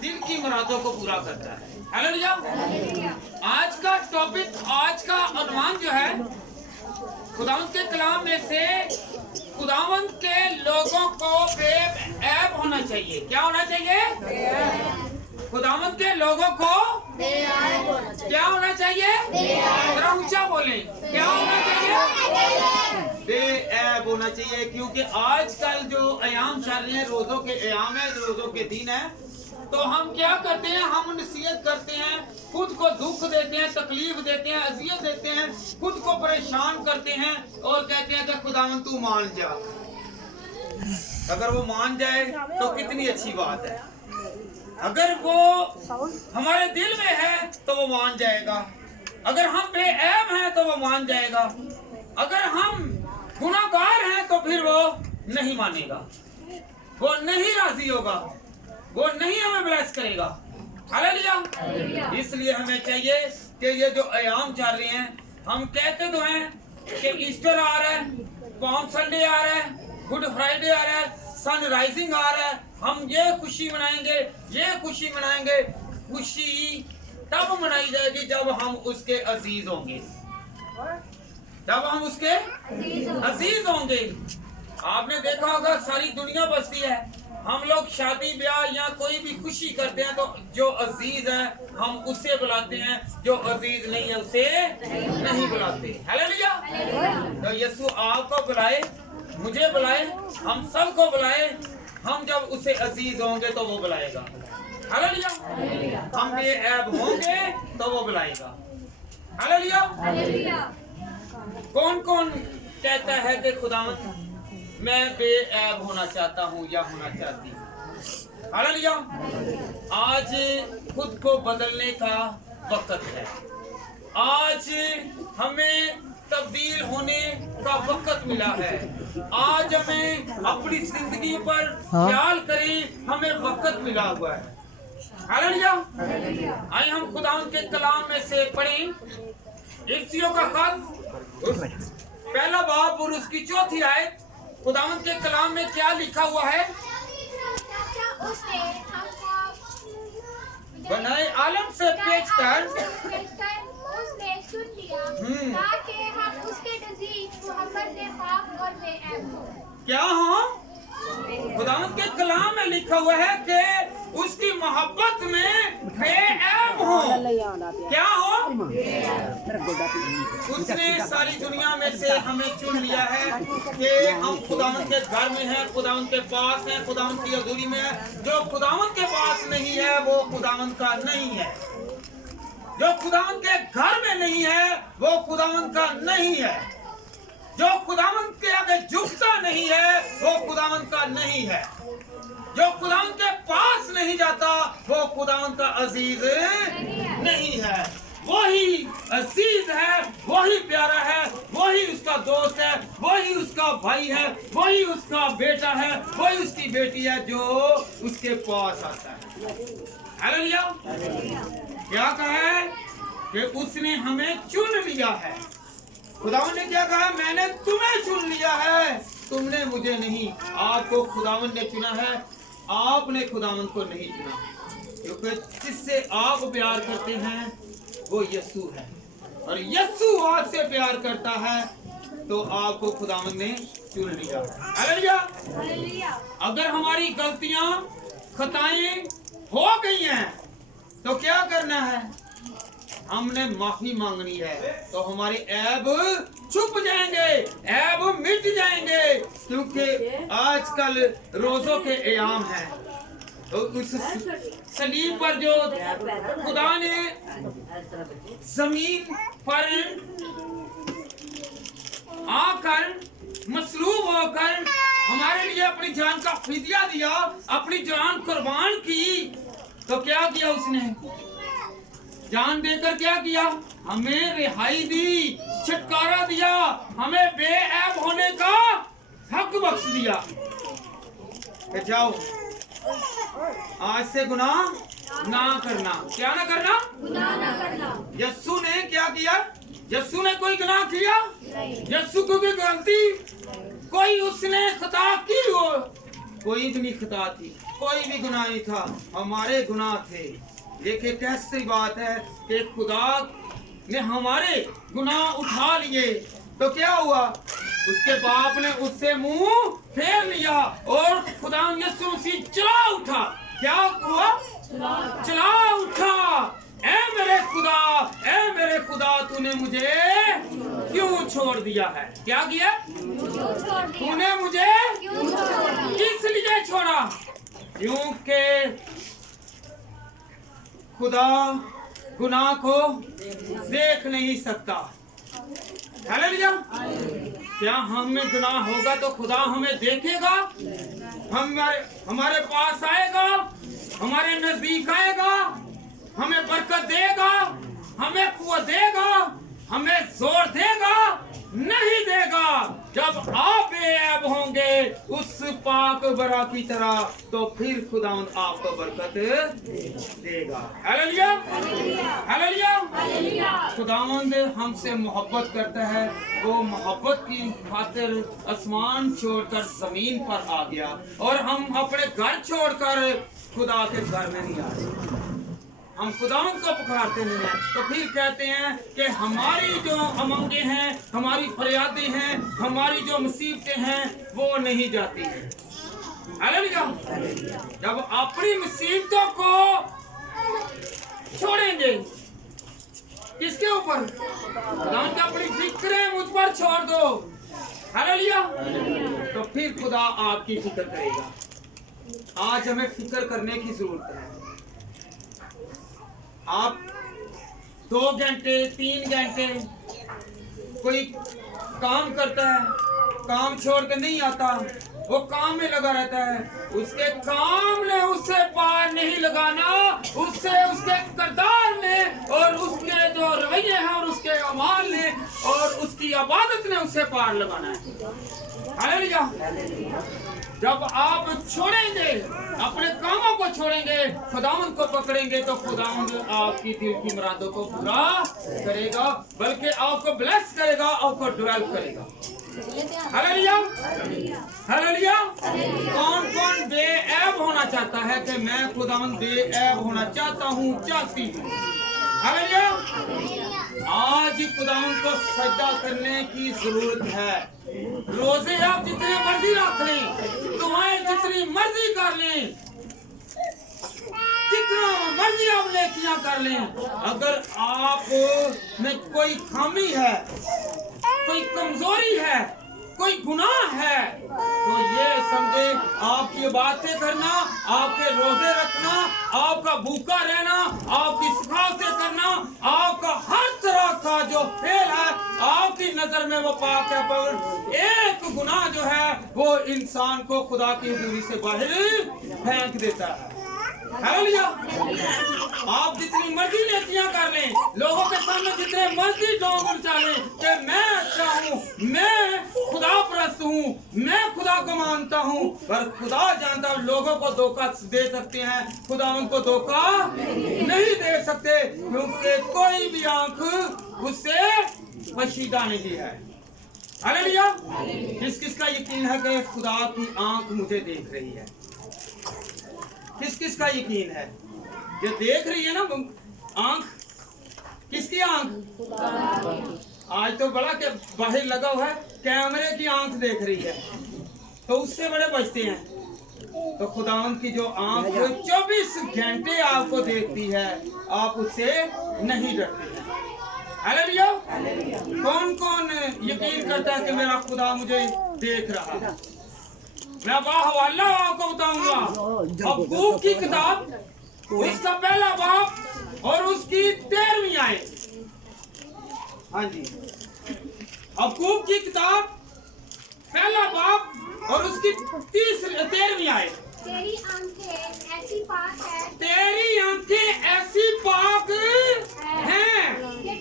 दिल की मुरादों को पूरा करता है। हालेलुया। आज का टॉपिक, आज का अनुमान जो है, खुदावंद के कलाम में से खुदावंद के लोगों को बेऐब होना चाहिए। क्या होना चाहिए? खुदावंद के लोगों को क्या होना चाहिए? जरा ऊंचा बोले, क्या होना चाहिए? बेऐब होना चाहिए। क्योंकि आजकल जो अयाम चल रहे हैं, रोजों के अयाम है, रोजों के दिन है, तो हम क्या करते हैं? हम नसीहत करते हैं, खुद को दुख देते हैं, तकलीफ देते हैं, अजियत देते हैं, खुद को परेशान करते हैं और कहते हैं कि खुदावंद तू मान जा। अगर वो मान जाए तो कितनी अच्छी बात है। अगर वो हमारे दिल में है तो वो मान जाएगा। अगर हम बेऐब हैं तो वो मान जाएगा। अगर हम गुनाहगार हैं तो फिर वो नहीं मानेगा, वो नहीं राजी होगा, वो नहीं हमें ब्लेस करेगा। हालेलुया। इसलिए हमें चाहिए कि ये जो अयाम चल रहे हैं, हम कहते तो हैं कि ईस्टर आ रहा है, पाम संडे आ रहा है, गुड फ्राइडे आ रहा है, सन राइजिंग आ रहा है, हम ये खुशी मनाएंगे, ये खुशी मनाएंगे। खुशी तब मनाई जाएगी जब हम उसके अजीज होंगे, जब हम उसके अजीज होंगे। आपने देखा होगा सारी दुनिया बसती है, हम लोग शादी ब्याह या कोई भी खुशी करते हैं तो जो अजीज है हम उससे बुलाते हैं, जो अजीज नहीं है उसे नहीं बुलाते। हालेलुया। तो यीशु आपको बुलाए, मुझे बुलाए, हम सबको बुलाए। हम जब उसे अजीज होंगे तो वो बुलाएगा। हालेलुया। हम बेऐब होंगे तो वो बुलाएगा। हालेलुया। कौन कौन कहता है कि खुदावंद मैं बेऐब होना चाहता हूँ या होना चाहती हूँ? हालेलुया। आज खुद को बदलने का वक्त है। आज हमें तब्दील होने का वक्त मिला है। आज हमें अपनी जिंदगी पर ख्याल करें, हमें वक्त मिला हुआ है। हालेलुया। आइए हम खुदावंद के कलाम में से पढ़ें इफिसियों का खत, पहला बाब और उसकी चौथी आयत। खुदावंद के कलाम में क्या लिखा हुआ है? बनाए आलम से पेश कर उसने सुन लिया ताकि हम उसके नज़दीक मोहब्बत में पाक और बेऐब हो। क्या हो? खुदावंद के कलाम में लिखा हुआ है कि उसकी मोहब्बत में बेऐब हो। क्या हो? उसने सारी दुनिया में से हमें चुन लिया है कि हम खुदावंद के घर में हैं, खुदावंद के पास हैं, खुदावंद की हज़ूरी में है। जो खुदावंद के पास नहीं है वो खुदावंद का नहीं है। जो खुदावंद के घर में नहीं है वो खुदावंद का नहीं है। जो खुदावंद के आगे झुकता नहीं है वो खुदावंद का नहीं है। जो खुदावंद के पास नहीं जाता वो खुदावंद का अजीज नहीं है। वही अजीज है, वही प्यारा है, वही उसका दोस्त है, वही उसका भाई है, वही उसका बेटा है, वही उसकी बेटी है जो उसके पास आता है। हालेलुया। क्या कहा है कि उसने हमें चुन लिया है। खुदावंद ने क्या कहा? मैंने तुम्हें चुन लिया है, तुमने मुझे नहीं। आपको खुदावंद ने चुना है, आपने खुदावंद को नहीं चुना। क्योंकि जिससे आप प्यार करते हैं वो यीशु है, और यीशु आपसे प्यार करता है तो आपको खुदावंद ने चुन लिया। हालेलुया। अगर हमारी गलतियां खताएं हो गई हैं तो क्या करना है? हमने माफी मांगनी है, तो हमारे ऐब छुप जाएंगे, ऐब मिट जाएंगे। क्योंकि आजकल रोजों के अयाम हैं, तो उस सलीब पर जो खुदा ने जमीन पर आकर मसलूब होकर हमारे लिए अपनी जान का फिदिया दिया, अपनी जान कुर्बान की, तो क्या किया उसने? जान देकर क्या किया? हमें रिहाई दी, छुटकारा दिया, हमें बेऐब होने का हक बख्श दिया। कि जाओ आज से गुनाह ना करना। क्या ना करना? गुनाह ना करना। यीशु ने क्या किया? यीशु ने कोई गुनाह किया? यीशु को कोई गलती, कोई उसने खता की हो? कोई भी नहीं खता थी। कोई भी गुनाह नहीं था, हमारे गुनाह थे। देखिए कैसी बात है कि खुदा ने हमारे गुनाह उठा लिए, तो क्या हुआ, उसके बाप ने उससे मुंह फेर लिया और खुदा यीशु मसीह चला उठा। क्या हुआ, चला उठा। ऐ मेरे खुदा तूने मुझे क्यों छोड़ दिया है? क्या किया, तूने मुझे किस लिए छोड़ा? क्योंकि खुदा गुनाह को देख नहीं सकता। हालेलुया। क्या हम में गुनाह होगा तो खुदा हमें देखेगा, हमारे पास आएगा, हमारे नजदीक आएगा, हमें बरकत देगा, हमें कुव्वत देगा, हमें जोर देगा? नहीं देगा। जब आप बेऐब होंगे उस पाक बरा की तरह, तो फिर खुदा आपको बरकत देगा। Hallelujah, hallelujah. खुदावंद हमसे मोहब्बत करता है। वो मोहब्बत की खातिर आसमान छोड़कर जमीन पर आ गया, और हम अपने घर छोड़कर खुदा के घर में नहीं आए। हम खुदावंद को पुकारते नहीं हैं, तो फिर कहते हैं कि हमारी जो अमंगे हैं, हमारी फरियादें हैं, हमारी जो मुसीबतें हैं, वो नहीं जाती हैं। हालेलुया। जब अपनी मुसीबतों को छोड़ेंगे, किसके ऊपर? खुदा की अपनी फिक्रें मुझ पर छोड़ दो। हालेलुया। तो फिर खुदा आपकी फिक्र करेगा। आज हमें फिक्र करने की जरूरत है। आप 2 घंटे 3 घंटे कोई काम करता है, काम छोड़ के नहीं आता, वो काम में लगा रहता है। उसके काम ने उससे पार नहीं लगाना, उससे उसके किरदार ने और उसके जो रवैये हैं और उसके अमाल ने और उसकी इबादत ने उससे पार लगाना है। हालेलुया। जब आप छोड़ेंगे, अपने कामों को छोड़ेंगे, खुदावंद को पकड़ेंगे, तो खुदावंद आपकी दिल की मुरादों को पूरा करेगा, बल्कि आपको ब्लेस करेगा, आपको डेवलप करेगा। Hallelujah, hallelujah. कौन कौन बेऐब होना चाहता है कि मैं खुदावंद बेऐब होना चाहता हूँ, चाहती हूँ? हालेलुया। आज खुदावंद को सजदा करने की जरूरत है। रोजे आप जितने मर्जी रख लें, दुआएं जितनी मर्जी कर लें, जितना मर्जी आप नेकियां कर लें, अगर आप में कोई खामी है, कोई कमजोरी है, कोई गुनाह है, तो ये समझे आपकी बातें करना, आपके रोजे रखना, आपका भूखा रहना, आपकी सखावतें करना, आपका हर तरह का जो फेल है आपकी नजर में वो पाक है, पर एक गुनाह जो है वो इंसान को खुदा की हुजूरी से बाहर फेंक देता है। हालेलुया। आप जितनी मर्जी नेकियां कर लें, लोगों के सामने जितने मर्जी डोंग उठा लें कि मैं अच्छा हूँ, मैं खुदा परस्त हूँ, मैं खुदा को मानता हूँ, पर खुदा जानता है लोगों को धोखा दे सकते हैं, खुदा उनको धोखा नहीं दे सकते, क्योंकि कोई भी आंख उससे पशीदा नहीं है। हालेलुया। किस किस का यकीन है कि खुदा की आंख मुझे देख रही है? किस किस का यकीन है? जो देख रही है ना आंख, किसकी आंख? आज तो बड़ा के बाहर लगा हुआ है, कैमरे की आंख देख रही है, तो उससे बड़े बचते हैं। तो खुदावंद की जो आंख 24 घंटे आपको देखती है, आप उससे नहीं डरते हैं। हालेलुया। कौन कौन यकीन करता है कि मेरा खुदा मुझे देख रहा है? मैं बाहवाला आपको बताऊंगा। हबक्कूक की किताब, उसका पहला बाब और उसकी 13वीं आयत। हाँ जी, हबक्कूक की किताब पहला बाब और उसकी 13वीं आयत। तेरी आंखें ऐसी पाक है, तेरी आंखें ऐसी पाक हैं कि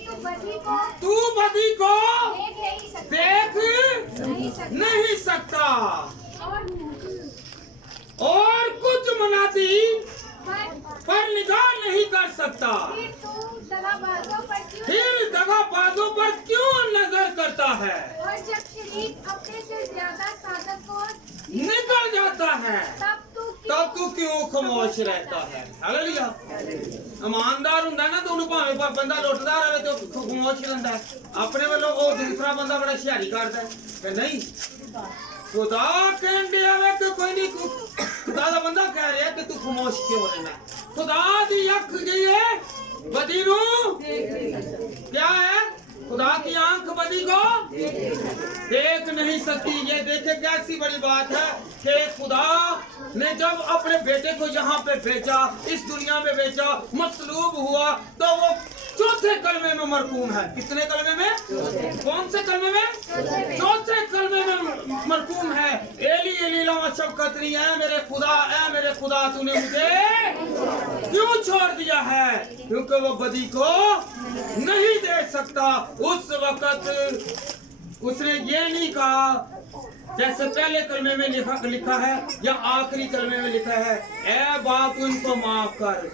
तू बदी को देख नहीं सकता और कुछ मनाती पर निगाह नहीं कर सकता। फिर दगाबाजों पर क्यों नजर करता है? और जब शरीक अपने से ज्यादा साधक को निकल जाता है, तब तब तू क्यों खामोश रहता है? हालेलुया। ईमानदार हुंदा ना तो उन्हें भावें बंदा लुटदा रहे तो खामोश रहंदा है। अपने वालों वो दूसरा बंदा बड़ा होशियारी करदा है कि नहीं खुदा कहन दिया है कि कोई नहीं, खुदा दा बंदा कह रहा है कि तू खामोश क्यों रहना? खुदा दी अख गई है बदी नू क्या है? खुदा की आंख बदी को देख नहीं सकती। ये देखे कैसी बड़ी बात है कि खुदा ने जब अपने बेटे को यहाँ पे भेजा, इस दुनिया में भेजा, मसलूब हुआ, तो वो चौथे कलमे में मरकूम है। कितने कलमे में? कौन से कलमे में? चौथे कलमे में मरकूम है। एली एली लमा शफ़क़तनी, ऐ मेरे खुदा तूने मुझे क्यों छोड़ दिया है? क्योंकि वो बदी को नहीं देख सकता। उस वक्त उसने ये नहीं कहा जैसे पहले कलमे में लिखा है या आखिरी कलमे में लिखा है, ऐ बाप इनको माफ कर,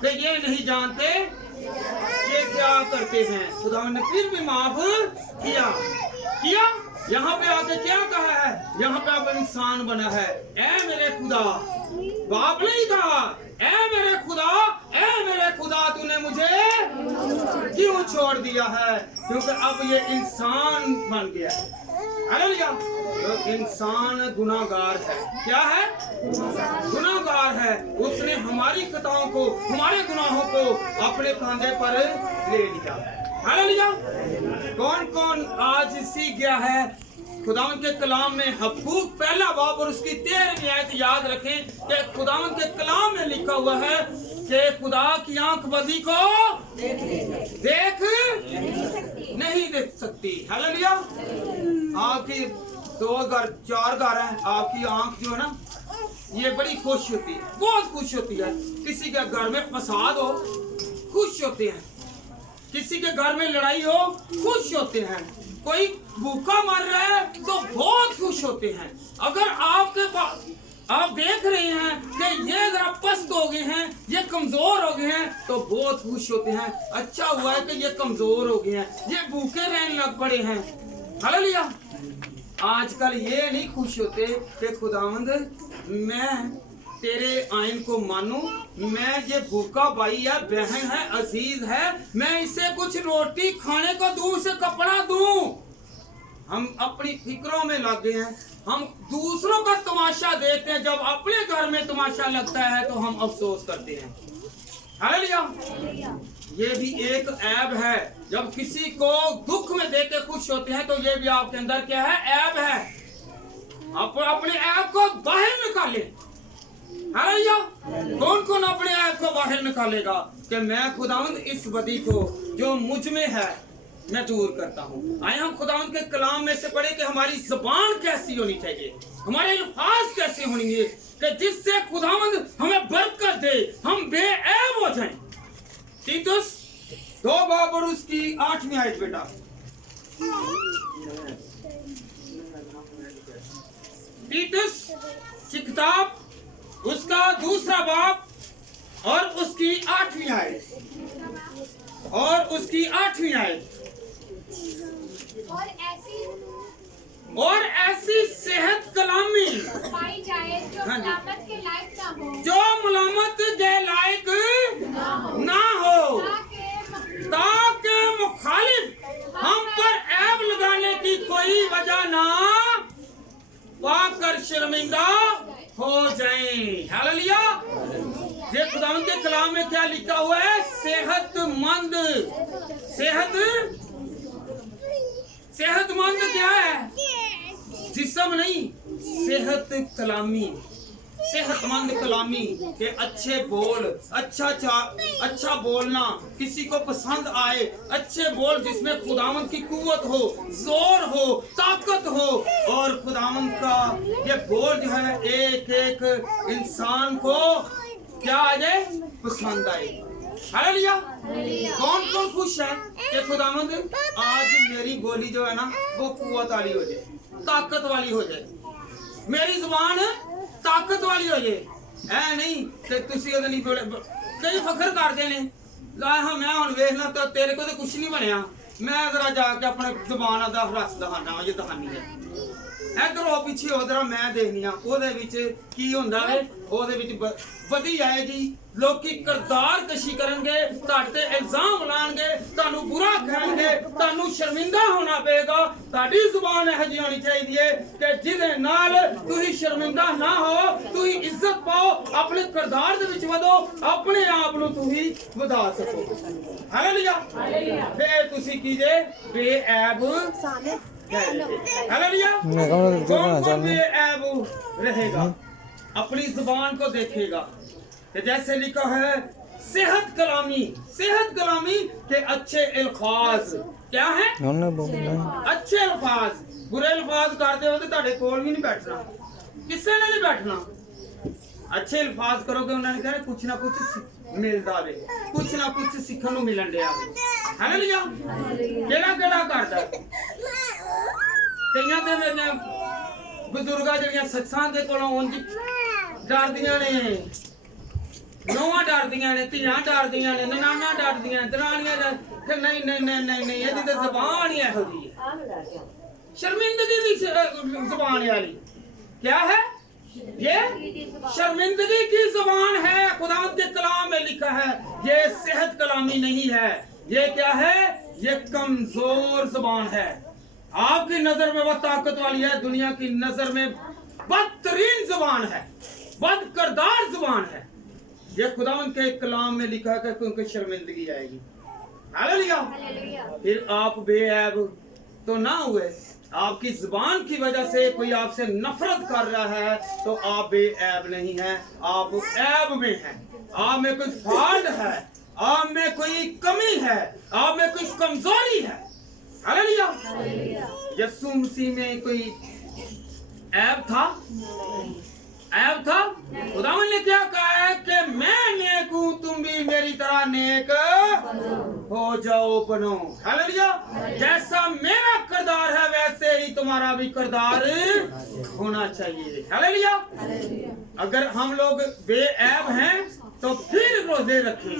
कि ये नहीं जानते ये क्या करते हैं। खुदा ने फिर भी माफ किया। यहाँ पे आके क्या कहा है? यहाँ पे अब इंसान बना है। ऐ मेरे खुदा, बाप नहीं कहा ऐ मेरे खुदा तूने मुझे क्यों छोड़ दिया है? क्योंकि अब ये इंसान बन गया है। हालेलुया। तो इंसान गुनाहगार है। क्या है? गुनाहगार है। उसने हमारी खताओं को, हमारे गुनाहों को अपने कंधे पर ले लिया। हालेलुया। कौन कौन आज सीख गया है? खुदावंद के कलाम में हबक्कूक पहला बाब और उसकी 13वीं आयत याद रखें कि खुदावंद के कलाम में लिखा हुआ है कि खुदा की आंख बदी को देख नहीं देख सकती। हालेलुया। आपकी 2 घर 4 घर है, आपकी आंख जो है ना ये बड़ी खुश होती है, बहुत खुश होती है। किसी के घर में फसाद हो खुश होते हैं, किसी के घर में लड़ाई हो खुश होते हैं, कोई भूखा मर रहा है तो बहुत खुश होते हैं। अगर आपके पास आप देख रहे हैं कि ये जरा पस्त हो गए हैं, ये कमजोर हो गए हैं, तो बहुत खुश होते हैं। अच्छा हुआ है कि ये कमजोर हो गए हैं, ये भूखे रहने लग पड़े हैं। हालेलुया। आजकल ये नहीं खुश होते कि खुदावंद मैं तेरे आइन को मानूं, मैं ये भूखा भाई है, बहन है, अजीज है, मैं इसे कुछ रोटी खाने को दूं, उसे कपड़ा दूं। हम अपनी फिक्रों में लगे हैं, हम दूसरों का तमाशा देखते हैं। जब अपने घर में तमाशा लगता है तो हम अफसोस करते हैं। हालेलुया। ये भी एक ऐब है। जब किसी को दुख में देख के खुश होते हैं तो ये भी आपके अंदर क्या है? ऐब है। आप अपने ऐब को बाहर निकालें। हालेलुया। कौन कौन अपने ऐब को बाहर निकालेगा कि मैं खुदावंद इस बदी को जो मुझ में है मैं दूर करता हूँ। आए हम खुदावंद के कलाम में से पढ़े कि हमारी जुबान कैसी होनी चाहिए, हमारे अल्फाज कैसे होंगे कि जिससे खुदावंद हमें बरकत दे, हम बेऐब हो जाएं। तीतुस 2 बाब और उसकी 8वीं आयत बेटा। तीतुस की किताब उसका 2रा बाब और उसकी 8वीं आयत और उसकी 8वीं आयत। और ऐसी सेहत कलामी पाई जाए जो मुलामत के लायक ना हो, जो मुलामत के लायक ना हो, ताकि मुखालिफ हम पर ऐब लगाने की कोई वजह ना पाकर शर्मिंदा हो जाएं। हालेलुया। ये खुदावंद के कलाम में क्या लिखा हुआ है? सेहतमंद क्या है? जिस्म नहीं, सेहतमंद कलामी के अच्छे बोल, अच्छा बोलना, किसी को पसंद आए, अच्छे बोल जिसमें खुदावंद की कुव्वत हो, जोर हो, ताकत हो। और खुदावंद का ये बोल जो है एक एक इंसान को क्या आ जाए? पसंद आए। हालेलुया। कौन कौन खुश है कि खुदावंद आज मेरी बोली जो है ना वो कुव्वत वाली हो जाए, ताकत वाली हो जाए, मेरी जुबान ताकत वाली हो जाए। ऐ नहीं कि तुसी ओदे नहीं बड़े कई फखर करते ने ला हाँ मैं हुण वेखना तो तेरे को तो कुछ नहीं बनया, मैं जरा जाके अपने जुबान दा रस दहाना ये दहानी है। इधर आओ पीछे उधर मैं देखनी ਉਹਦੇ ਵਿੱਚ ਕੀ ਹੁੰਦਾ ਵੇ ਉਹਦੇ ਵਿੱਚ ਬਦੀ ਆਏਗੀ ਲੋਕੀ ਕਰਤਾਰ ਕਸ਼ੀ ਕਰਨਗੇ ਤੁਹਾਡੇ ਤੇ ਇਲਜ਼ਾਮ ਲਾਣਗੇ ਤੁਹਾਨੂੰ ਬੁਰਾ ਕਹਿਣਗੇ ਤੁਹਾਨੂੰ ਸ਼ਰਮਿੰਦਾ ਹੋਣਾ ਪਏਗਾ ਤੁਹਾਡੀ ਜ਼ੁਬਾਨ ਇਹ ਜਿਹੀ ਹੋਣੀ ਚਾਹੀਦੀ ਹੈ ਕਿ ਜਿਹਦੇ ਨਾਲ ਤੁਸੀਂ ਸ਼ਰਮਿੰਦਾ ਨਾ ਹੋ ਤੁਸੀਂ ਇੱਜ਼ਤ ਪਾਓ ਆਪਣੇ ਕਰਤਾਰ ਦੇ ਵਿੱਚ ਵਧੋ ਆਪਣੇ ਆਪ ਨੂੰ ਤੁਸੀਂ ਵਧਾ ਸਕੋ ਹਾਲੇਲੂਇਆ ਫੇਰ ਤੁਸੀਂ ਕੀਜੇ ਬੇऐਬ हालेलुया कौन बेऐब रहेगा अपनी जुबान को देखेगा कि जैसे लिखा है सेहत कलामी के अच्छे अल्फाज क्या है अच्छे अल्फाज बुरे अल्फाज करते हो तो ਤੁਹਾਡੇ ਕੋਲ भी नहीं बैठना किसी ने नहीं बैठना अच्छे अल्फाज करोगे उन्होंने कहना कुछ ना कुछ मिलता वे कुछ ना कुछ सीखने को मिलन दिया हालेलुया केड़ा करदा कईयां ते मेरियां बुजुर्गां ਜਿਹੜੀਆਂ ਸੱਸਾਂ ਦੇ ਕੋਲੋਂ ਉਂਝ ਡਰਦੀਆਂ ਨੇ ਨੌਵਾਂ ਡਰਦੀਆਂ ਨੇ ਧੀਆਂ ਡਰਦੀਆਂ ਨੇ ਨਨਾਣਾ ਡਰਦੀਆਂ ਦਰਾਣੀਆਂ ਕਿ ਨਹੀਂ ਇਹਦੀ ਤਾਂ ਜ਼ਬਾਨ ਹੀ ਇਹੋ ਜਿਹੀ ਹੈ शर्मिंदगी की जुबान वाली क्या है ये शर्मिंदगी की जुबान है खुदा के कलाम में लिखा है ये सेहत कलामी नहीं है ये क्या है ये कमजोर जुबान है आपकी नजर में वो ताकत वाली है दुनिया की नजर में बदतरीन जुबान है बद किरदार जुबान है ये खुदा के कलाम में लिखा है कि उनकी शर्मिंदगी आएगी हालेलुया फिर आप बेऐब तो ना हुए आपकी जुबान की वजह से कोई आपसे नफरत कर रहा है तो आप बेऐब नहीं हैं आप ऐब में हैं आप में कोई फॉल्ट है आप में कोई कमी है आप में कोई कमजोरी है हालेलुया यीशु मसीह में कोई ऐब था खुदावन ने क्या कहा है कि मैं नेक हूं तुम भी मेरी तरह नेक हो जाओ बनो हालेलुया जैसा मेरा किरदार है वैसे ही तुम्हारा भी किरदार होना चाहिए हालेलुया अगर हम लोग बेऐब हैं तो फिर रोजे रखें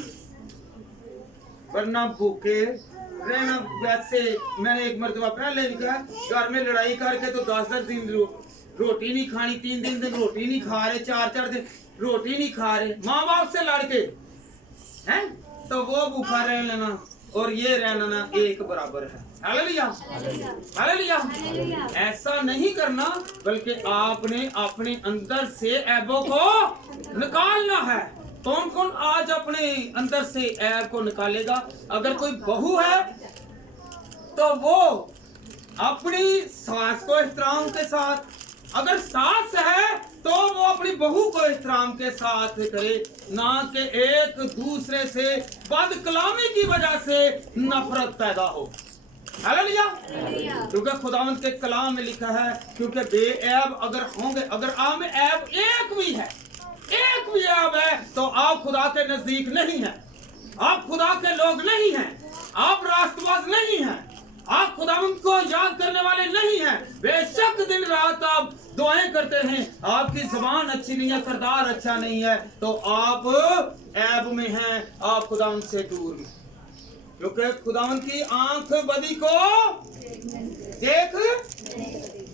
वरना भूखे रहना वैसे मैंने एक मर्तबा पहले भी कहा घर में लड़ाई करके तो 10-10 दिन रोटी नहीं खानी 3 दिन रोटी नहीं खा रहे 4-4 दिन रोटी नहीं खा रहे माँ बाप से लड़के हैं तो वो भूखा रह लेना और ये रहना ना एक बराबर है हालेलुया ऐसा नहीं करना बल्कि आपने अपने अंदर से ऐबों को निकालना है कौन कौन आज अपने अंदर से ऐब को निकालेगा अगर कोई बहू है तो वो अपनी सास को एहतराम के साथ अगर सास है तो वो अपनी बहू को एहतराम के साथ करे ना कि एक दूसरे से बदकलामी की वजह से नफरत पैदा हो हालेलुया क्योंकि खुदावंद के कलाम में लिखा है क्योंकि बेऐब अगर होंगे अगर आप में ऐब एक भी ऐब है तो आप खुदा के नजदीक नहीं हैं आप खुदा के लोग नहीं हैं आप रास्तबाज नहीं हैं आप खुदावंद को याद करने वाले नहीं हैं बेशक दिन रात आप दुआएं करते हैं आपकी जुबान अच्छी नहीं है किरदार अच्छा नहीं है तो आप ऐब में हैं आप खुदावंद से दूर में क्योंकि खुदावंद की आंख बदी को देख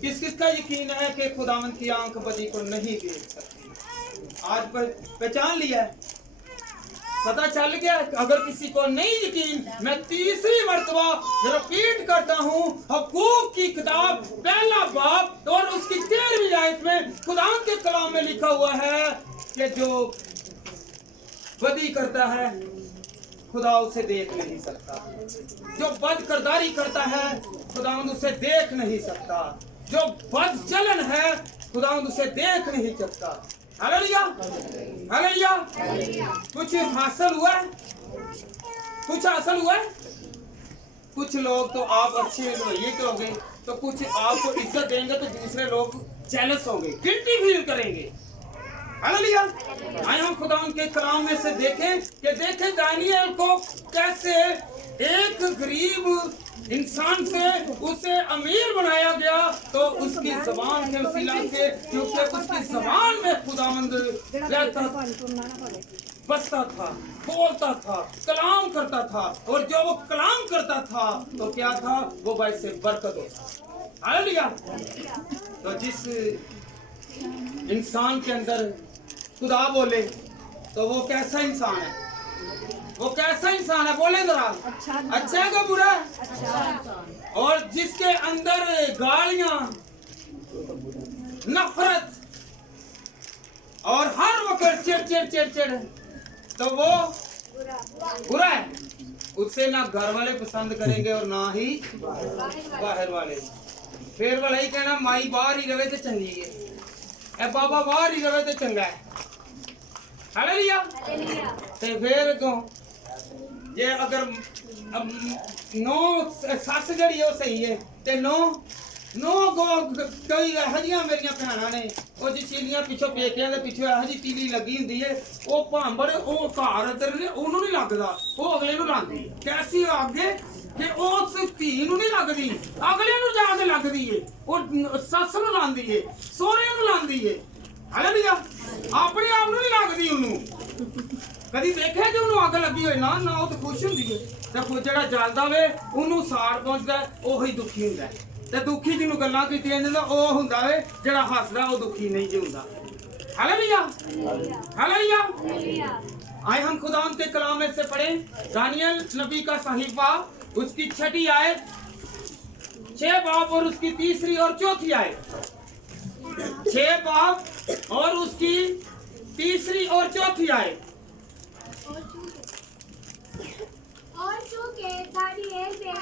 किस का यकीन है कि खुदावंद की आंख बदी को नहीं देख सकती आज पहचान लिया है पता चल गया अगर किसी को नहीं यकीन मैं तीसरी मर्तबा रिपीट करता हूँ हकूक की किताब पहला बाब और उसकी 13वीं आयत में खुदा के कलाम में लिखा हुआ है कि जो बदी करता है खुदा उसे देख नहीं सकता जो बदकिरदारी करता है खुदा उसे देख नहीं सकता जो बदचलन है खुदा उसे देख नहीं सकता हालेलुया कुछ हासिल हुआ है कुछ लोग तो आप अच्छे रवैये करोगे तो कुछ आपको इज्जत देंगे तो दूसरे लोग जेलस होंगे गिल्टी फील करेंगे हालेलुया आए हम खुदा के कलाम में से देखें दानियल को कैसे एक गरीब इंसान से उसे अमीर बनाया गया तो उसकी जबान के वसीला से क्योंकि उसकी जबान में खुदावंद रहता बसता था बोलता था कलाम करता था और जो वो कलाम करता था तो क्या था वो वैसे बरकत होता हालेलुया। तो जिस इंसान के अंदर खुदा बोले तो वो कैसा इंसान है? वो कैसा इंसान है? बोले जरा। अच्छा है कि बुरा है? और जिसके अंदर गालियां, नफरत और हर वक्त चिड़ तो वो बुरा है। उससे ना घर वाले पसंद करेंगे और ना ही बाहर वाले। फिर वाला ही कहना माई बाहर ही रहे तो चंगी है, ए बाबा बाहर ही रहे तो चंगा है। हालेलुया। ते फिर को ये अगर नो सस जड़ी है सही है ते नो गो कई हजियां मेरियां भैणां ने ਉਹ ਚੀਲੀਆਂ ਪਿੱਛੋਂ ਪੇਕਿਆਂ ਦੇ ਪਿੱਛੇ ਇਹੋ ਜੀ ਤੀਲੀ ਲੱਗੀ ਹੁੰਦੀ ਏ, ਉਹ ਭਾਂਬੜ ਉਹ ਘਰ ਅੰਦਰ ਨੇ ਉਹਨੂੰ ਨਹੀਂ ਲੱਗਦਾ, ਉਹ ਅਗਲੇ ਨੂੰ ਲਾਂਦੀ। ਕੈਸੀ ਅੱਗੇ ਕਿ ਉਸ ਧੀ ਨੂੰ ਨਹੀਂ ਲੱਗਦੀ, ਅਗਲੇ ਨੂੰ ਜਾ ਕੇ ਲੱਗਦੀ ਏ, ਉਹ ਸੱਸ ਨੂੰ ਲਾਂਦੀ ਏ, ਸੋਹਰੇ ਨੂੰ ਲਾਂਦੀ ਏ। ਹਾਲੇਲੂਇਆ। ਆਪਣੇ ਆਪ ਨੂੰ ਨਹੀਂ ਲੱਗਦੀ ਉਹਨੂੰ। ਕਦੀ ਦੇਖਿਆ ਜੇ ਉਹਨੂੰ ਅੱਗ ਲੱਗੀ ਹੋਏ? ਨਾ ਨਾ, ਉਹ ਤਾਂ ਖੁਸ਼ ਹੁੰਦੀ ਏ। ਤੇ ਜਿਹੜਾ ਜਲਦਾ ਵੇ ਉਹਨੂੰ ਸਾੜ ਪਹੁੰਚਦਾ, ਉਹੀ ਦੁਖੀ ਹੁੰਦਾ। ਤੇ ਦੁਖੀ ਜਿਹਨੂੰ ਗੱਲਾਂ ਕੀਤੀਆਂ ਜਾਂਦਾ ਉਹ ਹੁੰਦਾ ਵੇ, ਜਿਹੜਾ ਹੱਸਦਾ ਉਹ ਦੁਖੀ नहीं जी ਹੁੰਦਾ। हालेलुया। हालेलुया। आए हम खुदा के कलाम में से पढ़े दानियल नबी का सहीफा, उसकी 6ठी आयत, 6 बाब और उसकी 3री और 4थी आयत। 6 बाब और उसकी 3री और 4थी आयत। और चूंकि दानियेल में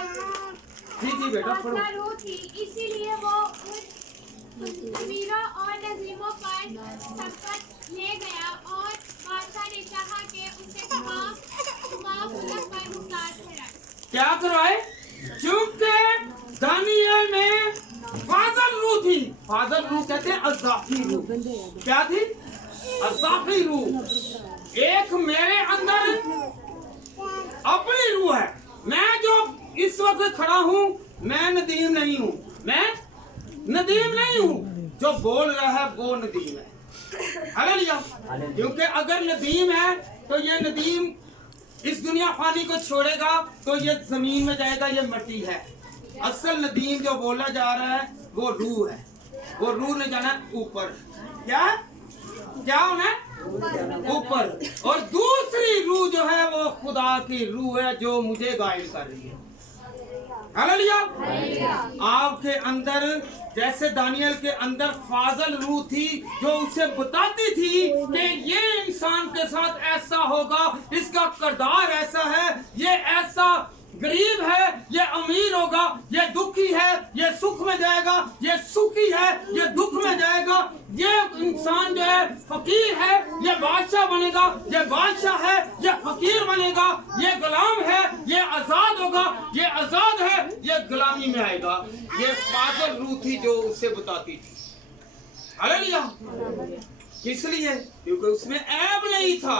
जी बेटा पढ़ो। रूह थी, इसीलिए वो उन अमीरों और नजीमों पर संकट ले गया और बादशाह ने चाहा कि उसे तमाम मुल्क पर मुख्तार ठहराए। क्या करवाए? चूंकि दानियल में फाजल रूह थी। फाजल रूह कहते हैं अज़ाफ़ी रूह। क्या थी? अज़ाफ़ी रूह। एक मेरे अंदर अपनी रूह है। मैं जो इस वक्त खड़ा हूँ मैं नदीम नहीं हूँ, मैं नदीम नहीं हूँ। जो बोल रहा है वो नदीम है। हालेलुया। क्योंकि अगर नदीम है तो ये नदीम इस दुनिया फानी को छोड़ेगा तो ये जमीन में जाएगा, ये मिट्टी है। असल नदीम जो बोला जा रहा है वो रूह है। वो रूह ने जाना ऊपर। क्या होना है? ऊपर। और दूसरी रूह जो है वो खुदा की रूह है जो मुझे गाइड कर रही है। हालेलुया। आपके अंदर जैसे दानियल के अंदर फाजल रूह थी जो उसे बताती थी कि ये इंसान के साथ ऐसा होगा, इसका किरदार ऐसा है, ये ऐसा गरीब है, ये अमीर होगा, ये दुखी है, ये सुख में जाएगा, ये सुखी है, ये दुख में जाएगा, ये इंसान जो है फकीर है, ये बादशाह बनेगा, ये बादशाह है, ये फकीर बनेगा, ये गुलाम है, ये आजाद होगा, ये आजाद है, ये गुलामी में आएगा। ये फाजल रूह थी जो उससे बताती थी। हालेलुया। किस लिए? क्योंकि उसमें ऐब नहीं था।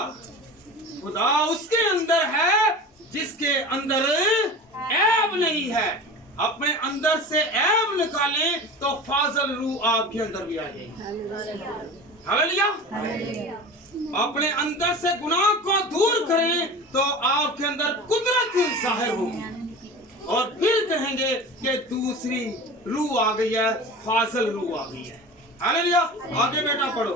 खुदा उसके अंदर है जिसके अंदर ऐब नहीं है। अपने अंदर से ऐब निकालें तो फाजल रूह आपके अंदर भी आ जाएगी। हालेलुया। अपने अंदर से गुनाह को दूर करें तो आपके अंदर कुदरत जाहिर होगी और फिर कहेंगे कि दूसरी रूह आ गई है, फाजल रूह आ गई है। हालेलुया। आगे बेटा पढ़ो।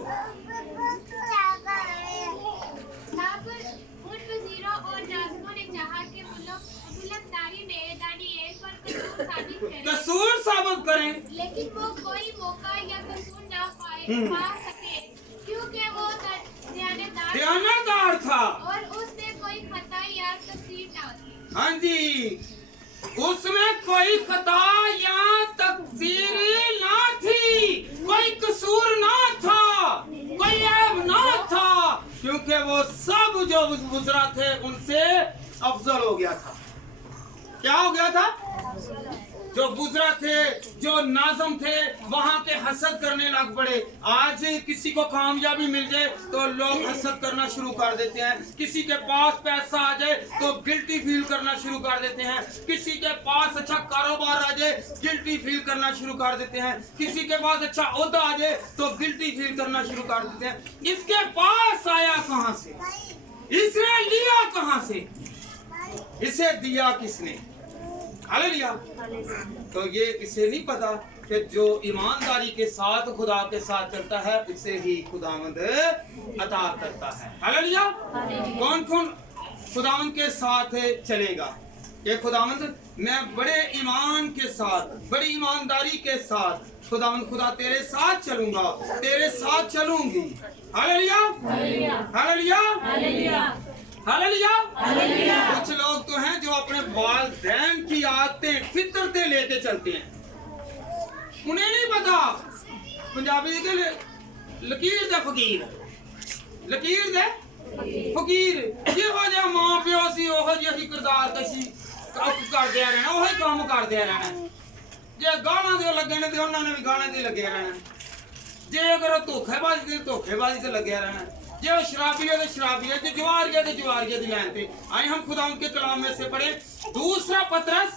कसूर साबित करें, लेकिन वो कोई मौका या कसूर ना पा सके क्योंकि वो दयानतदार था और उसने कोई खता या तकसीर ना की। हाँ जी, उसमें कोई खता या तकसीर ना थी, कोई कसूर ना था, कोई ऐब ना था, क्योंकि वो सब जो गुजरा थे उनसे अफजल हो गया था। क्या हो गया था? जो गुजरा थे, जो नाज़म थे, वहां के हसद करने लग पड़े। आज किसी को कामयाबी मिल जाए तो लोग हसद करना शुरू कर देते हैं। किसी के पास पैसा आ जाए तो गिल्टी फील करना शुरू कर देते हैं। किसी के पास अच्छा कारोबार आ जाए गिल्टी फील करना शुरू कर देते हैं। किसी के पास अच्छा ओहदा आ जाए तो गिल्टी फील करना शुरू कर देते हैं। इसके पास आया कहां से? इसने लिया कहां से? इसे दिया किसने? हालेलुया। तो ये इसे नहीं पता कि जो ईमानदारी के साथ खुदा के साथ चलता है उसे ही खुदावंद अता करता है। हालेलुया। कौन कौन खुदावंद के साथ चलेगा? ये खुदावंद मैं बड़े ईमान के साथ, बड़ी ईमानदारी के साथ खुदावंद खुदा तेरे साथ चलूंगा, तेरे साथ चलूंगी। Hallelujah hallelujah hallelujah. कुछ लोग तो हैं जो अपने वालिदैन की आदतें फितरतें लेके चलते हैं, उन्हें नहीं पता पंजाबी के लकीर दे फकीर, लकीर दे फकीर जिहो जिहा मां प्यो सी ओहो जिही किरदार कशी करदे रहना, ओही काम करदे रहना। जे गालां दे लगे ने ते उन्हां ने भी गालां दे लगे रहना, जे अगर धोखेबाजी से लगे रहना, जो शराबी है तो शराबी है, जो जुआरी है तो जुआरी की लाइन पे। आइए हम खुदा उनके कलाम में से पढ़े दूसरा पतरस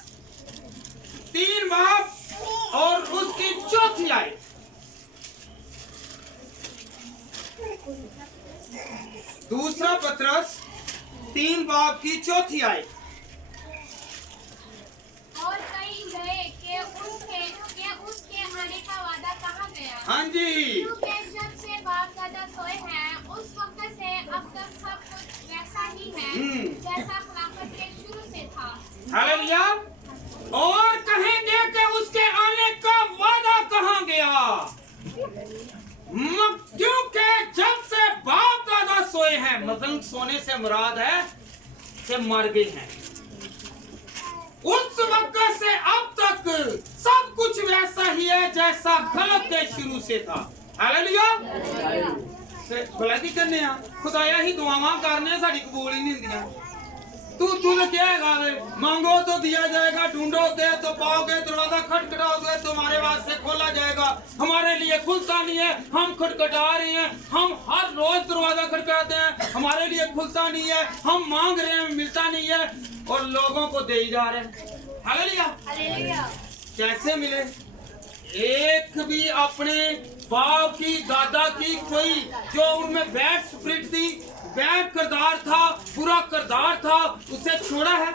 3 बाब और उसकी 4थी आयत। दूसरा पतरस 3 बाब की 4थी आयत। और कई गए कि उसके आने का वादा कहा गया। हाँ जी। क्योंकि जब से बाप दादा सोए हैं उस वक्त से अब तक सब कुछ वैसा ही है जैसा खिलाफत के शुरू से था। हालेलुया। और कहेंगे कि उसके आने का वादा कहाँ गया? क्योंकि जब से बाप दादा सोए हैं, मतलब सोने से मुराद है कि मर गए हैं, उस वक्त से अब तक सब कुछ वैसा ही है जैसा खलक के शुरू से था। हालेलुया। भला की करने आ खुदाया ही दुआवां करने साड़ी कबूल ही नहीं होंदियां। तू क्या है? मांगो तो दिया जाएगा, ढूंढोगे तो पाओगे, दरवाजा खटखटाओगे तो तुम्हारे वास्ते खोला जाएगा। हमारे लिए खुलता नहीं है, हम खटखटा रहे हैं, हम हर रोज दरवाजा खटखटाते हैं, हमारे लिए खुलता नहीं है, हम मांग रहे हैं मिलता नहीं है और लोगों को दे जा रहे हैं। हालेलुया। कैसे मिले? एक भी अपने बाप की दादा की कोई जो उनमें बैड स्पिरिट थी, बैड किरदार था, बुरा किरदार था, उसे छोड़ा है।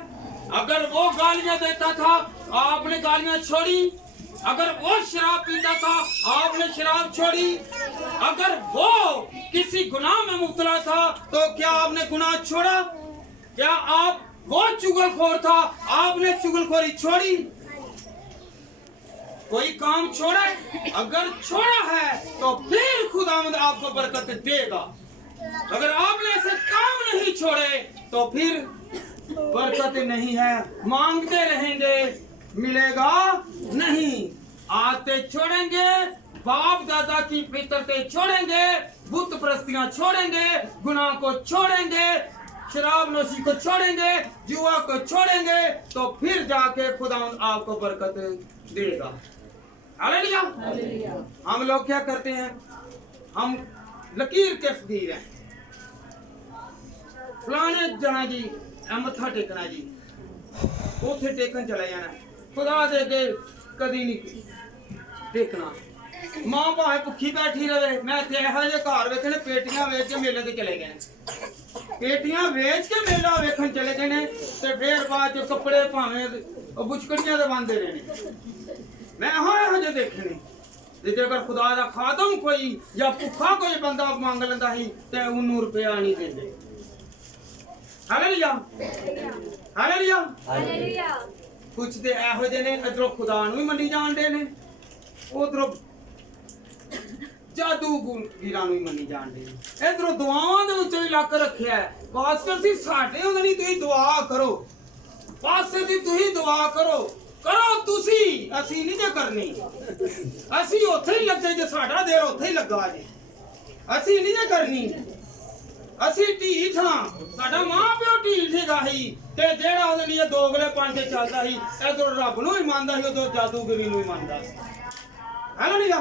अगर वो गालियां देता था आपने गालियां छोड़ी, अगर वो शराब पीता था आपने शराब छोड़ी, अगर वो किसी गुनाह में मुब्तला था तो क्या आपने गुनाह छोड़ा? क्या आप वो चुगलखोर था आपने चुगलखोरी छोड़ी? कोई काम छोड़ा? अगर छोड़ा है तो फिर खुदावंद आपको बरकत देगा। अगर आपने ऐसे काम नहीं छोड़े तो फिर बरकत नहीं है, मांगते रहेंगे मिलेगा नहीं। आते छोड़ेंगे, बाप दादा की फितरतें छोड़ेंगे, बुत परस्तियां छोड़ेंगे, गुनाह को छोड़ेंगे, शराब नोशी को छोड़ेंगे, जुआ को छोड़ेंगे तो फिर जाके खुदावंद आपको बरकत देगा। हालेलुया। हम लोग क्या करते हैं? हम लकीर के फकीर हैं। फलाने जाना जी, मत्था टेकना जी, उथे टेकन चला जाना, खुदा दे के कदी नहीं टेकना। मां भावे भुखी बैठी रहे, मैं यहो जे घर वेखने पेटियां वेच के मेले ते चले गए, पेटियां वेच के मेला वेखन चले गए ने ते फिर बाद च कपड़े भावें बुचकड़ियां दे बंदे रहे। मैं यहो जे देखे ने ते जेकर खुदा दा खादम कोई या भुखा कोई बंदा मांग लेंदा ही ते उन्नू रुपया नहीं देंदे। Hallelujah hallelujah. कुछ ते यहो जे ने इधरों खुदा नूं ही मन्नी जाणदे ने, उधरों जादूगीरां नूं ही मन्नी जाणदे ने, इधरों दुआवां दे विच लक रखिया है। पास्टर जी साडे हुंदे नहीं, तुसीं दुआ करो, पास्टर जी तुसीं दुआ करो तुसी, असी नहीं जे करनी, असी उत्थे ही लगे जे साडा दिल उत्थे ही लगा जे, असी नहीं जे करनी, असी ढीठ हां, साडा मां प्यो ढीठ हैगा ही ते जेड़ा ओदे लिए दोगले पांडे चलदा ही, इधर रब नूं ही मनदा ही, उधर जादूगरी नूं ही मनदा सी। हालेलुया।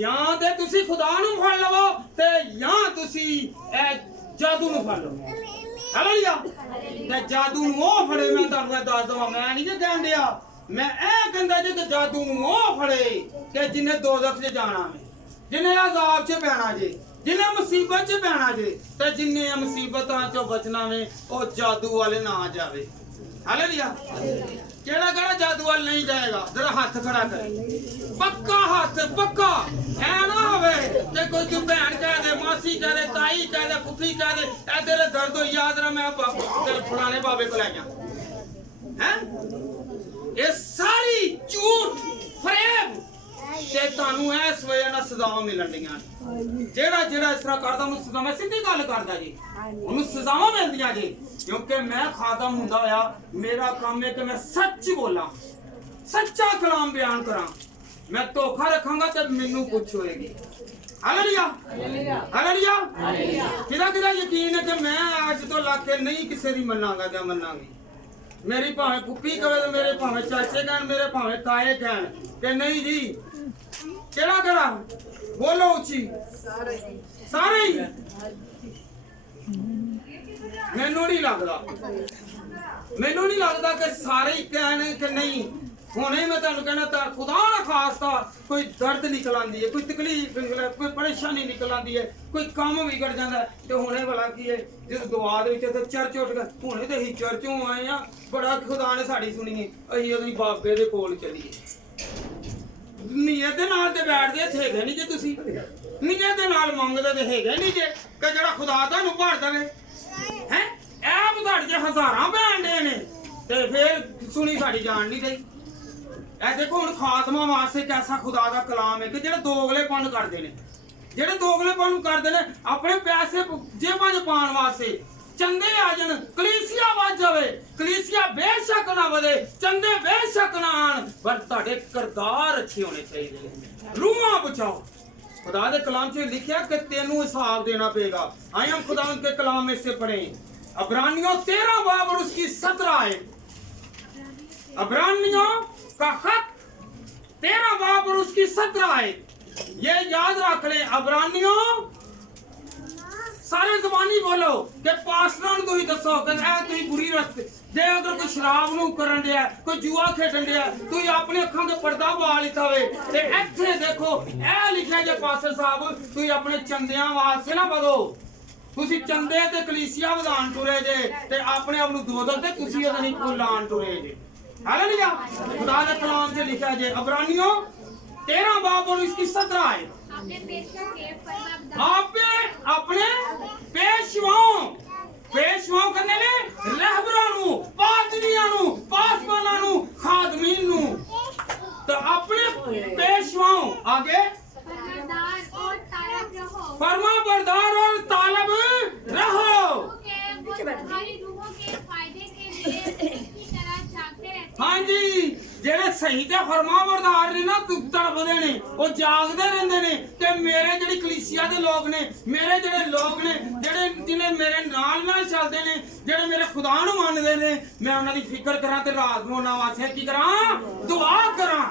या ते तुसी खुदा नूं फड़ लवो ते या तुसी जादू नूं फड़ लवो। हालेलुया। ते जादू नूं ओ फड़े, मैं तुहानूं दस दवां, मैं नहीं जे कहण दिया, मैं ए कहंदा जे ते जादू नूं ओ फड़े कि जिन्ने दोज़ख च जाना वे, जिन्ने अज़ाब च पैना जे, जिन्ने मुसीबत च पैना जे, ते जिन्ने मुसीबतां चों बचना वे ओ जादू वाले ना जावे। हालेलुया। केड़ा केड़ा जादू वाल नहीं जाएगा, जरा हाथ खड़ा कर, पक्का हाथ पक्का। है ना हवे कि कोई तू भैन कह दे, मासी कह दे, ताई कह दे, फुफी कह दे, ए तेरे दर्द हो याद रहा मैं तेरे फलाने बाबे को लाइया हैं। ये सारी झूठ फरेब ते तानू इस वजह नाल सजावां मिलन दियां। जेड़ा जेड़ा इस तरह करदा उन्हें सजा, मैं सीधी गल करदा जी, उन्हें सजावां मिलदियां जी। क्योंकि मैं खादम हुंदा होया मेरा काम है कि मैं सच बोला, सच्चा कलाम बयान करा। मैं धोखा रखांगा तो मैनू कुछ होएगी। Hallelujah hallelujah. किदा किदा यकीन है कि मैं आज तो लाके नहीं किसी दी मनांगा ते मनांगी। मेरी भावें फुप्पी कहे तो मेरे भावें चाचे कहन, मेरे भावें ताए कहन कि नहीं जी केड़ा केड़ा बोलो उची सारे ही। मैनू नहीं लगता कि सारे ही कहने कि नहीं। हुणे मैं तुहानू कहना खुदा ना खास्ता कोई दर्द निकल आंदी है, कोई तकलीफ निकल, कोई परेशानी निकल आंदी है, कोई काम बिगड़ जाता है तो हुणे भला की है जो दुआ दे विच ते चर्च उठ गए। हुणे ते असीं चर्चों आए आ, बड़ा खुदा ने साडी सुनी है, असीं ओहदी बाबे दे कोल चलीए। नीयत दे नाल ते बैठदे हैगे नहीं जे तुसीं, नीयत दे नाल मंगदे ते हैगे नहीं जे कि जेड़ा खुदा तुहानू भर देवे हैं। ऐ तुहाडे च हज़ारां भैन दे ने ते फिर सुनी साडी जान नहीं रही। ए देखो हुण खातमा वास्ते एक ऐसा खुदा दा कलाम है कि जेड़े दोगलेपन करदे ने, जेड़े दोगलेपन करदे ने अपने पैसे जेबां च पाउण वास्ते चंदे आ जाण, कलीसिया वध जावे, कलीसिया बेशक ना वधे, चंदे बेशक ना आण, पर तुहाडे किरदार अच्छे होने चाहिए। रूहां बचाओ। खुदा दे कलाम च लिखिया कि तेनू हिसाब देना पड़ेगा। आए हम खुदा के कलाम में से पढ़े अब्रानियों 13 बाब और उसकी 17 आयत। अब्रानियों का खत 13 बाब और उसकी 17 आयत। ये याद रख ले। अब्रानियों सारे ज़बानी बोलो कि पास्टरां नूं तुसीं दसो कि ऐ तुसीं बुरी रस्ते जे अगर कोई शराब नूं करन दिया, कोई जुआ खेडन दिया, तुसीं अपनी अखां ते पर्दा पा लिता होवे ते इत्थे देखो ऐ लिखिया जे पास्टर साहब तुसीं अपने चंदियां वास्ते ना बधो, तुसीं चंदे ते कलीसिया वधान टुरे जे ते अपने आप नूं दोदल ते तुसीं ओहदा नहीं भुलान टुरे जे। हालेलुया। खुदा दे कलाम च लिखिया जे अब्रानियों 13 बाब और इसकी 17 आयत। आपने अपने पेशवाओं करने ले रहबरां नूं, पादरियां नूं, पासवानां नूं, खादमीन नूं, तो अपने पेशवाओं आगे फरमाबरदार और तालब रहो। हाँ जी, जेड़े सही ते फरमाबरदार ने ना तड़पदे ने, वो जागदे रहंदे ने कि मेरे जेड़ी कलीसिया दे लोग ने, मेरे जेड़े लोग ने जेड़े जिन्हें मेरे नाल चलदे ने, जेड़े मेरे खुदा नूं मनदे ने, मैं उन्हां दी फिकर करां ते रात नूं उन्हां वास्ते की करां, दुआ करां।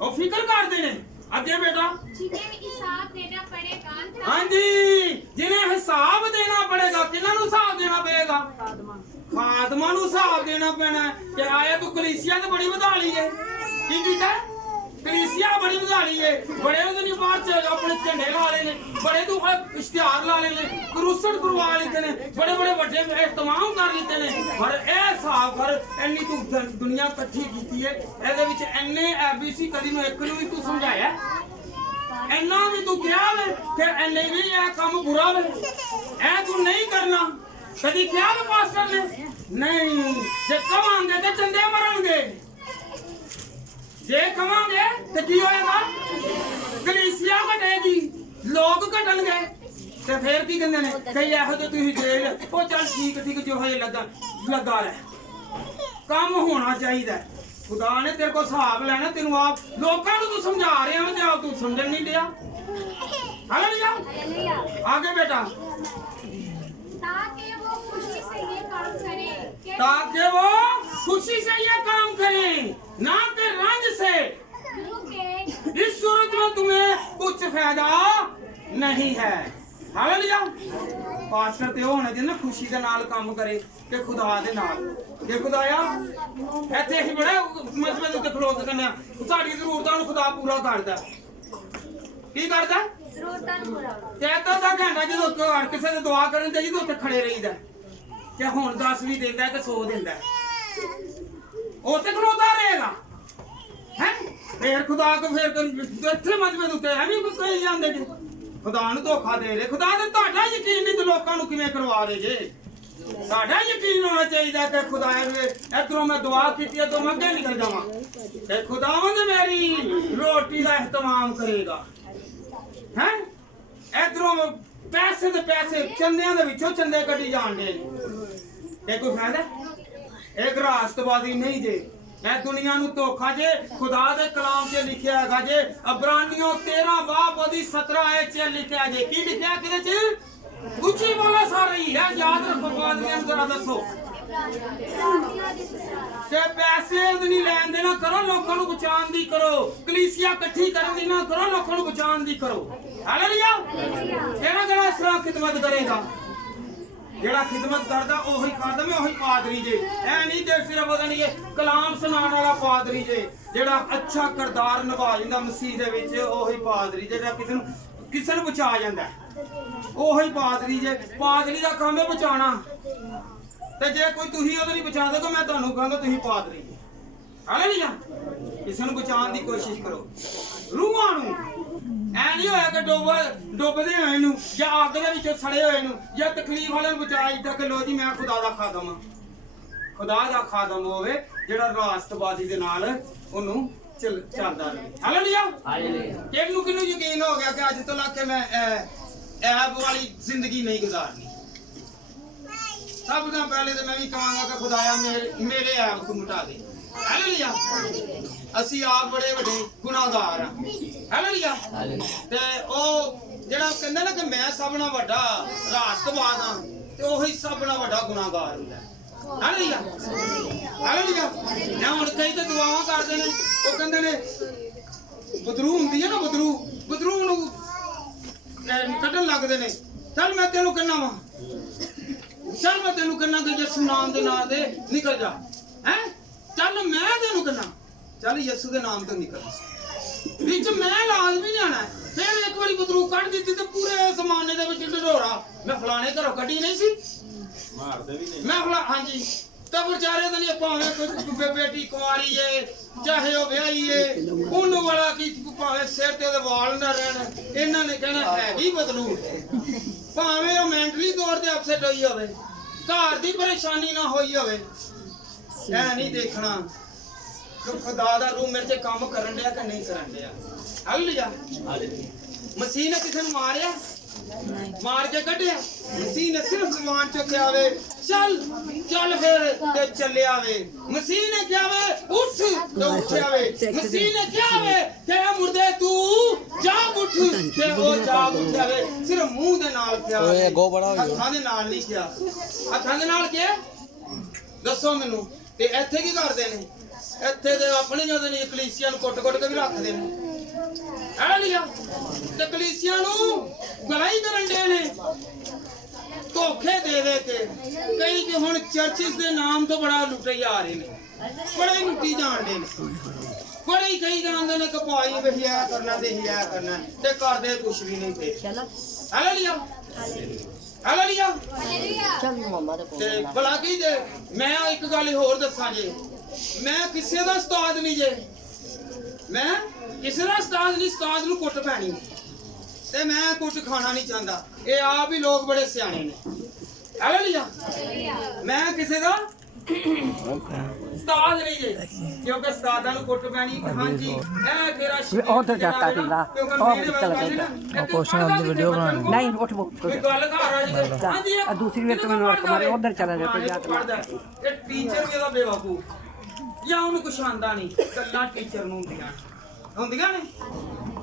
वो फिकर करदे ने। अगे बेटा जिन्हें हिसाब देना पड़ेगा। हाँ जी, जिन्हें हिसाब देना पड़ेगा। किन्हां नूं हिसाब देना पड़ेगा? खादमां नूं हिसाब देना पैना कि आया तू कलीसिया ते बड़ी वधा ली है। की कीता? कलीसिया बड़ी वधा ली है। बड़े उहदे नहीं बाहर च अपने झंडे ला ले ने, बड़े तू इश्तिहार ला ले ने, क्रूसड करवा लेते ने, बड़े बड़े वड्डे इहतमाम कर लेते ने। पर ए हिसाब कर इन्नी तू दुनिया इकट्ठी कीती है, इहदे विच इन्ने ABC कदी नूं एक नूं भी तू समझाया? इन्ना भी तू क्या वे कि इन्ने भी यह काम बुरा वे, ऐ तू नहीं करना। कदी क्या वे पास्टर ने? नहीं। जे कवांगे ते चंदे मरनगे, जे कवांगे ते की होएगा? कलीसिया घटेगी, लोग घटणगे ते फिर की कहंदे ने कई ऐहो ते तुसीं जेल ओ चल ठीक जो है लगा रहे। काम होना चाहिए। खुदा ने तेरे को हिसाब लेना, तेनू आप लोगों को तू समझा रहे हैं ते आप तू समझन नहीं दिया। हालेलुया। आगे बेटा ताकि वो खुशी से ये काम करें, ताकि वो खुशी से ये काम करें, ना कि रंज से। इस सूरत में तुम्हें कुछ फायदा नहीं है। हालेलुया। पास्टर ते होने दे ना खुशी दे नाल काम करे ते खुदा दे नाल। ते खुदाया ਇੱਥੇ ਅਸੀਂ ਬੜਾ ਮਸਲੇ ਦੇ ਉੱਤੇ ਖਲੋਤ ਕਰਨੇ ਆ। ਸਾਡੀ ਜ਼ਰੂਰਤਾਂ ਨੂੰ ਖੁਦਾ ਪੂਰਾ ਕਰਦਾ। ਕੀ ਕਰਦਾ? ਜ਼ਰੂਰਤਾਂ ਨੂੰ ਪੂਰਾ। ਤੇ ਅੱਧਾ ਘੰਟਾ ਜਦੋਂ ਕਿਸੇ ਦੀ ਦੁਆ ਕਰਨ ਜਾਈਏ ਤਾਂ ਉੱਥੇ ਖੜੇ ਰਹੀਦਾ ਕਿ ਹੁਣ 10 ਵੀ ਦਿੰਦਾ ਕਿ 100 ਦਿੰਦਾ। ਉੱਥੇ ਖਲੋਤਾ ਰਹੇਗਾ ਹੈ ਫੇਰ ਖੁਦਾ ਕੋ ਫੇਰ ਇੱਥੇ ਮਜਬੇ ਦੇ ਉੱਤੇ ਐਵੇਂ ਕੋਈ ਜਾਂਦੇ ਜੀ ਖੁਦਾ ਨੂੰ ਧੋਖਾ ਦੇ ਰਹੇ ਖੁਦਾ ਤੇ ਤੁਹਾਡਾ ਯਕੀਨ ਨਹੀਂ ਤੇ ਲੋਕਾਂ ਨੂੰ ਕਿਵੇਂ ਕਰਵਾ ਰਹੇ ਜੇ ਤੁਹਾਡਾ ਯਕੀਨ ਹੋਣਾ ਚਾਹੀਦਾ ਕਿ ਖੁਦਾ ਨੇ ਇਧਰੋਂ ਮੈਂ ਦੁਆ ਕੀਤੀ ਹੈ ਤਾਂ ਮੈਂ ਅੱਗੇ ਨਿਕਲ ਜਾਵਾਂ ਤੇ ਖੁਦਾਵੰਦ ਮੇਰੀ ਰੋਟੀ ਦਾ ਇhtਮਾਮ ਕਰੇਗਾ ਹੈ ਇਧਰੋਂ ਪੈਸੇ ਦੇ ਪੈਸੇ ਚੰਦਿਆਂ ਦੇ ਵਿੱਚੋਂ ਚੰਦੇ ਕੱਢੀ ਜਾਂਦੇ ਨੇ ਇਹ ਕੋਈ ਫਾਇਦਾ ਇਹ ਰਾਸਤਵਾਦੀ ਨਹੀਂ ਜੇ ਇਹ ਦੁਨੀਆ ਨੂੰ ਧੋਖਾ ਜੇ ਖੁਦਾ ਦੇ ਕਲਾਮ 'ਚ ਲਿਖਿਆ ਹੈਗਾ ਜੇ ਅਬਰਾਨੀਓ 13 ਬਾਬ ਉਹਦੀ 17 ਆਇਤ 'ਚ ਲਿਖਿਆ ਜੇ ਕੀ ਲਿਖਿਆ ਕਿਹਦੇ 'ਚ ਉੱਚੀ ਬੋਲੋ ਸਾਰੀ ਹੈ ਯਾਦ ਰੱਖੋ ਬਾਦਲੀਆਂ ਨੂੰ ਜ਼ਰਾ ਦੱਸੋ ਤੇ ਪੈਸੇ ਨਹੀਂ ਲੈਣ ਦੇਣਾ ਕਰੋ ਲੋਕਾਂ ਨੂੰ ਬਚਾਉਣ ਦੀ ਕਰੋ ਕਲੀਸਿਆ ਇਕੱਠੀ ਕਰਨ ਦੀ ਨਾ ਕਰੋ ਲੋਕਾਂ ਨੂੰ ਬਚਾਉਣ ਦੀ ਕਰੋ ਹਾਲੇਲੂਇਆ ਕਿਹੜਾ ਇਸ ਤਰ੍ਹਾਂ ਖਿਦਮਤ ਕਰੇਗਾ ਜਿਹੜਾ ਖਿਦਮਤ ਕਰਦਾ ਉਹੀ ਖਾਦਮ ਹੈ ਉਹੀ ਪਾਦਰੀ ਜੇ ਐ ਨਹੀਂ ਤੇ ਸਿਰਫ ਉਹਦਾ ਨਹੀਂ ਕਲਾਮ ਸੁਣਾਉਣ ਵਾਲਾ ਪਾਦਰੀ ਜੇ ਜਿਹੜਾ ਅੱਛਾ ਕਿਰਦਾਰ ਨਿਭਾ ਜਾਂਦਾ ਮਸੀਹ ਦੇ ਵਿੱਚ ਉਹੀ ਪਾਦਰੀ ਜਿਹੜਾ ਕਿਸੇ ਨੂੰ ਬਚਾ ਜਾਂਦਾ ਉਹੀ ਪਾਦਰੀ ਜੇ ਪਾਦਰੀ ਦਾ ਕੰਮ ਹੈ ਬਚਾਉਣਾ ਤੇ ਜੇ ਕੋਈ ਤੁਸੀਂ ਉਹਦੇ ਨਹੀਂ ਬਚਾ ਦੋਗੇ ਮੈਂ ਤੁਹਾਨੂੰ ਕਹਾਂਗਾ ਤੁਸੀਂ ਪਾਦਰੀ ਹਾਲੇਲੂਇਆ ਕਿਸੇ ਨੂੰ ਬਚਾਉਣ ਦੀ ਕੋਸ਼ਿਸ਼ ਕਰੋ ਰੂਹਾਂ ਨੂੰ ਐ ਨਹੀਂ ਹੋਇਆ ਕਿ ਡੁੱਬਦੇ ਹੋਏ ਨੂੰ ਜਾਂ ਅੱਗ ਦੇ ਵਿੱਚੋਂ ਸੜੇ ਹੋਏ ਨੂੰ ਜਾਂ ਤਕਲੀਫ ਵਾਲੇ ਨੂੰ ਬਚਾਇਆ ਇੱਦਾਂ ਕਿ ਲੋ ਜੀ ਮੈਂ ਖੁਦਾ ਦਾ ਖਾਦਮ ਹਾਂ ਖੁਦਾ ਦਾ ਖਾਦਮ ਹੋਵੇ ਜਿਹੜਾ ਰਾਸਤਵਾਦੀ ਦੇ ਨਾਲ ਉਹਨੂੰ ਚੱਲਦਾ ਰਹੇ ਹਾਲੇਲੂਇਆ ਕਿਹਨੂੰ ਯਕੀਨ ਹੋ ਗਿਆ ਕਿ ਅੱਜ ਤੋਂ ਲਾ ਕੇ ਮੈਂ ਐਬ ਵਾਲੀ ਜ਼ਿੰਦਗੀ ਨਹੀਂ ਗੁਜ਼ਾਰਨੀ ਸਭ ਤੋਂ ਪਹਿਲੇ ਤਾਂ ਮੈਂ ਵੀ ਕਹਾਂਗਾ ਕਿ ਖੁਦਾਇਆ ਮੇਰੇ ਐਬ ਨੂੰ ਮਿਟਾ ਦੇ ਹਾਲੇਲੂਇਆ ਅਸੀਂ ਆਪ ਬੜੇ ਵੱਡੇ ਗੁਨਾਹਗਾਰ ਹਾਂ ਹਾਲੇਲੂਇਆ ਤੇ ਉਹ ਜਿਹੜਾ ਕਹਿੰਦਾ ਨਾ ਕਿ ਮੈਂ ਸਭ ਨਾਲੋਂ ਵੱਡਾ ਰਾਸਤਵਾਦ ਹਾਂ ਤੇ ਉਹੀ ਸਭ ਨਾਲੋਂ ਵੱਡਾ ਗੁਨਾਹਗਾਰ ਹੁੰਦਾ ਹਾਲੇਲੂਇਆ ਹਾਲੇਲੂਇਆ ਨਾ ਹੁਣ ਕਈ ਤਾਂ ਦੁਆਵਾਂ ਕਰਦੇ ਨੇ ਉਹ ਕਹਿੰਦੇ ਨੇ ਬਦਰੂ ਹੁੰਦੀ ਹੈ ਨਾ ਬਦਰੂ ਨੂੰ ਕੱਢਣ ਲੱਗਦੇ ਨੇ ਚੱਲ ਮੈਂ ਤੈਨੂੰ ਕਹਿੰਦਾ ਵਾ ਚੱਲ ਮੈਂ ਤੈਨੂੰ ਕਹਿੰਦਾ ਕਿ ਯਿਸੂ ਨਾਮ ਦੇ ਨਾਂ ਦੇ ਨਿਕਲ ਜਾ ਹੈ ਚੱਲ ਮੈਂ ਤੈਨੂੰ ਕਹਿੰਦਾ ਚੱਲ ਯਿਸੂ ਦੇ ਨਾਮ ਤੋਂ ਨਿਕਲ ਵਿੱਚ ਮੈਂ ਲਾਜ਼ਮੀ ਜਾਣਾ ਫਿਰ ਇੱਕ ਵਾਰੀ ਬਦਰੂ ਕੱਢ ਦਿੱਤੀ ਤੇ ਪੂਰੇ ਜ਼ਮਾਨੇ ਦੇ ਵਿੱਚ ਢੋਰਾ ਮੈਂ ਫਲਾਣੇ ਘਰੋਂ ਕੱਢੀ ਨਹੀਂ ਸੀ ਮਾਰਦੇ ਵੀ ਨਹੀਂ ਮੈਂ ਹਾਂਜੀ ਤਾਂ ਵਿਚਾਰੇ ਦਾ ਨਹੀਂ ਭਾਵੇਂ ਕੋਈ ਬੇਟੀ ਕੁਆਰੀ ਏ ਚਾਹੇ ਉਹ ਵਿਆਹੀ ਏ ਉਹਨੂੰ ਵਾਲਾ ਕੀ ਭਾਵੇਂ ਸਿਰ ਤੇ ਉਹਦੇ ਵਾਲ ਨਾ ਰਹਿਣ ਇਹਨਾਂ ਨੇ ਕਹਿਣਾ ਹੈ ਵੀ ਬਦਲੂ ਭਾਵੇਂ ਉਹ ਮੈਂਟਲੀ ਤੌਰ ਤੇ ਅਪਸੈਟ ਹੋਈ ਹੋਵੇ ਘਰ ਦੀ ਪਰੇਸ਼ਾਨੀ ਨਾ ਹੋਈ ਹੋਵੇ ਐ ਨਹੀਂ ਦੇਖਣਾ ਕਿ ਖੁਦਾ ਦਾ ਰੂਹ ਮੇਰੇ ਤੇ ਕੰਮ ਕਰਨ ਡਿਆ ਕਿ ਨਹੀਂ ਕਰਨ ਡਿਆ ਹਾਲੇਲੂਇਆ ਮਸੀਹ ਨੇ ਕਿਸੇ ਨੂੰ ਮਾਰ ਕੇ ਕੱਢਿਆ ਮਸੀਹ ਨੇ ਸਿਰਫ ਜ਼ਬਾਨ ਚੋਂ ਕਿਹਾ ਵੇ ਚੱਲ ਫਿਰ ਤੇ ਚੱਲਿਆ ਵੇ ਮਸੀਹ ਨੇ ਕਿਹਾ ਵੇ ਉੱਠ ਤੇ ਉੱਠਿਆ ਵੇ ਮਸੀਹ ਨੇ ਕਿਹਾ ਵੇ ਤੇ ਮੁਰਦੇ ਤੂੰ ਜਾਗ ਉੱਠ ਤੇ ਉਹ ਜਾਗ ਉੱਠਿਆ ਵੇ ਸਿਰਫ ਮੂੰਹ ਦੇ ਨਾਲ ਕਿਹਾ ਵੇ ਹੱਥਾਂ ਦੇ ਨਾਲ ਨਹੀਂ ਕਿਹਾ ਹੱਥਾਂ ਦੇ ਨਾਲ ਕਿਹਾ ਦੱਸੋ ਮੈਨੂੰ ਤੇ ਇੱਥੇ ਕੀ ਕਰਦੇ ਨੇ ਇੱਥੇ ਦੇ ਆਪਣੇ ਜਦੋਂ ਨੇ ਕਲੀਸਿਆ ਨੂੰ ਕੁੱਟ-ਕੁੱਟ ਕੇ ਵੀ ਰੱਖਦੇ ਨੇ ਹਾਲੇਲੂਇਆ ਤੇ ਕਲੀਸਿਆ ਨੂੰ ਗਲਾਈ ਕਰਨ ਦੇ ਨੇ ਧੋਖੇ ਦੇ ਕੇ ਕਈ ਕਿ ਹੁਣ ਚਰਚਿਸ ਦੇ ਨਾਮ ਤੋਂ ਬੜਾ ਲੁੱਟੇ ਜਾ ਰਹੇ ਨੇ ਬੜੇ ਲੁੱਟੀ ਜਾਣਦੇ ਨੇ ਬੜੇ ਹੀ ਕਈ ਜਾਣਦੇ ਨੇ ਕਿ ਭਾਈ ਵਹਿਆ ਕਰਨਾ ਤੇ ਹਿਆ ਕਰਨਾ ਤੇ ਕਰਦੇ ਕੁਛ ਵੀ ਨਹੀਂ ਤੇ ਹਾਲੇਲੂਇਆ ਹਾਲੇਲੂਇਆ ਚੱਲ ਮਮਾ ਦੇ ਭਲਾ ਕੀ ਜੇ ਮੈਂ ਇੱਕ ਗੱਲ ਹੋਰ ਦੱਸਾਂ ਜੇ ਮੈਂ ਕਿਸੇ ਦਾ ਉਸਤਾਦ ਨਹੀਂ ਜੇ ਮੈਂ ਕਿਸੇ ਦਾ ਉਸਤਾਦ ਨਹੀਂ ਉਸਤਾਦ ਨੂੰ ਕੁੱਟ ਪੈਣੀ ਤੇ ਮੈਂ ਕੁੱਟ ਖਾਣਾ ਨਹੀਂ ਚਾਹੁੰਦਾ ਇਹ ਆਪ ਹੀ ਲੋਕ ਬੜੇ ਸਿਆਣੇ ਨੇ ਹਾਲੇਲੂਇਆ ਮੈਂ ਕਿਸੇ ਦਾ ਉਸਤਾਦ ਨਹੀਂ ਜੇ ਕਿਉਂਕਿ ਉਸਤਾਦਾਂ ਨੂੰ ਕੁੱਟ ਪੈਣੀ ਹਾਂਜੀ ਇਹ ਤੇਰਾ ਉਧਰ ਜਾਤਾ ਕਿੰਦਾ ਉਹ ਚਲ ਗਿਆ ਕੋਸ਼ਿਸ਼ ਦੀ ਵੀਡੀਓ ਬਣਾਉਣੀ ਨਹੀਂ ਉੱਠ ਬੋ ਕੋਈ ਗੱਲ ਘਰ ਆ ਜੀ ਹਾਂਜੀ ਆ ਦੂਸਰੀ ਵੇਟ ਮੈਨੂੰ ਵਰਕ ਮਾਰੇ ਉਧਰ ਚਲਾ ਜਾ ਤੇ ਜਾ ਕੇ ਇਹ ਟੀਚਰ ਵੀ ਇਹਦਾ ਬੇਵਕੂਫ ਜਾਂ ਉਹਨੂੰ ਕੁਛ ਆਂਦਾ ਨਹੀਂ ਕੱਲਾ ਟੀਚਰ ਨੂੰ ਹੁੰਦੀਆਂ ਨੇ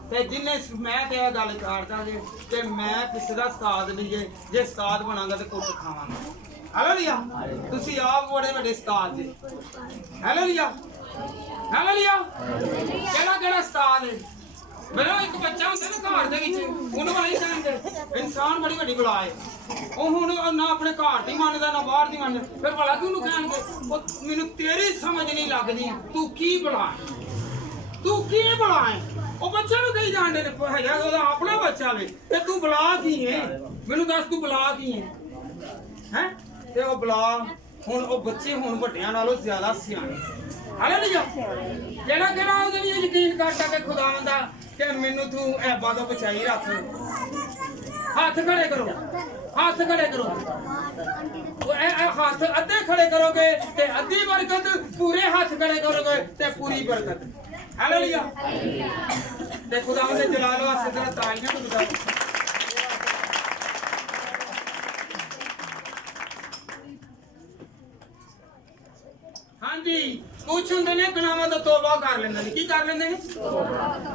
ਤੇ ਜਿੰਨੇ ਮੈਂ ਤੇ ਇਹ ਗੱਲ ਕਰਦਾ ਜੇ ਕਿ ਮੈਂ ਕਿਸੇ ਦਾ ਉਸਤਾਦ ਨਹੀਂ ਜੇ ਉਸਤਾਦ ਬਣਾਂਗਾ ਤੇ ਕੁੱਟ ਖਾਵਾਂਗਾ ਹਾਲੇਲੂਇਆ ਤੁਸੀਂ ਆਪ ਬੜੇ ਵੱਡੇ ਉਸਤਾਦ ਜੀ ਹਾਲੇਲੂਇਆ ਹਾਲੇਲੂਇਆ ਕਿਹੜਾ ਉਸਤਾਦ ਹੈ ਮੇਰਾ ਇੱਕ ਬੱਚਾ ਹੁੰਦਾ ਨਾ ਘਰ ਦੇ ਵਿੱਚ ਉਹਨੂੰ ਵਾਲੀ ਕਹਿੰਦੇ ਇਨਸਾਨ ਬੜੀ ਵੱਡੀ ਬਲਾ ਹੈ ਉਹ ਹੁਣ ਨਾ ਆਪਣੇ ਘਰ ਦੀ ਮੰਨਦਾ ਨਾ ਬਾਹਰ ਦੀ ਮੰਨਦਾ ਫਿਰ ਭਲਾ ਕਿ ਉਹਨੂੰ ਕਹਿਣਗੇ ਉਹ ਮੈਨੂੰ ਤੇਰੀ ਸਮਝ ਨਹੀਂ ਲੱਗਦੀ ਤੂੰ ਕੀ ਬਲਾ ਹੈ ਉਹ ਬੱਚੇ ਨੂੰ ਕਹੀ ਜਾਂਦੇ ਨੇ ਹੈਗਾ ਉਹਦਾ ਆਪਣਾ ਬੱਚਾ ਵੇ ਤੇ ਤੂੰ ਬਲਾ ਕੀ ਹੈ ਮੈਨੂੰ ਦੱਸ ਤੂੰ ਬਲਾ ਕੀ ਹੈ ਤੇ ਉਹ ਬਲਾ ਹੁਣ ਉਹ ਬੱਚੇ ਹੁਣ ਵੱਡਿਆਂ ਨਾਲੋਂ ਜ਼ਿਆਦਾ ਸਿਆਣੇ। ਹਾਲੇਲੂਇਆ। ਕਿਹੜਾ ਉਹਦੇ ਲਈ ਯਕੀਨ ਕਰਦਾ ਕਿ ਖੁਦਾਵੰਦ ਦਾ ਕਿ ਮੈਨੂੰ ਤੂੰ ਐਬਾਂ ਤੋਂ ਬਚਾਈ ਰੱਖ। ਹੱਥ ਖੜੇ ਕਰੋ, ਹੱਥ ਖੜੇ ਕਰੋ। ਹੱਥ ਅੱਧੇ ਖੜੇ ਕਰੋਗੇ ਤੇ ਅੱਧੀ ਬਰਕਤ, ਪੂਰੇ ਹੱਥ ਖੜੇ ਕਰੋਗੇ ਤੇ ਪੂਰੀ ਬਰਕਤ। ਹਾਲੇਲੂਇਆ। ਤੇ ਖੁਦਾਵੰਦ ਦੇ ਜਲਾਲ ਵਾਸਤੇ ਤੇਰਾ ਤਾਲੀਆਂ ਨੂੰ ਬੁਲਾਓ। ਹਾਂਜੀ, ਕੁਛ ਹੁੰਦੇ ਨੇ ਗੁਨਾਹਾਂ ਦਾ ਤੋਬਾ ਕਰ ਲੈਂਦੇ ਨੇ। ਕੀ ਕਰ ਲੈਂਦੇ ਨੇ?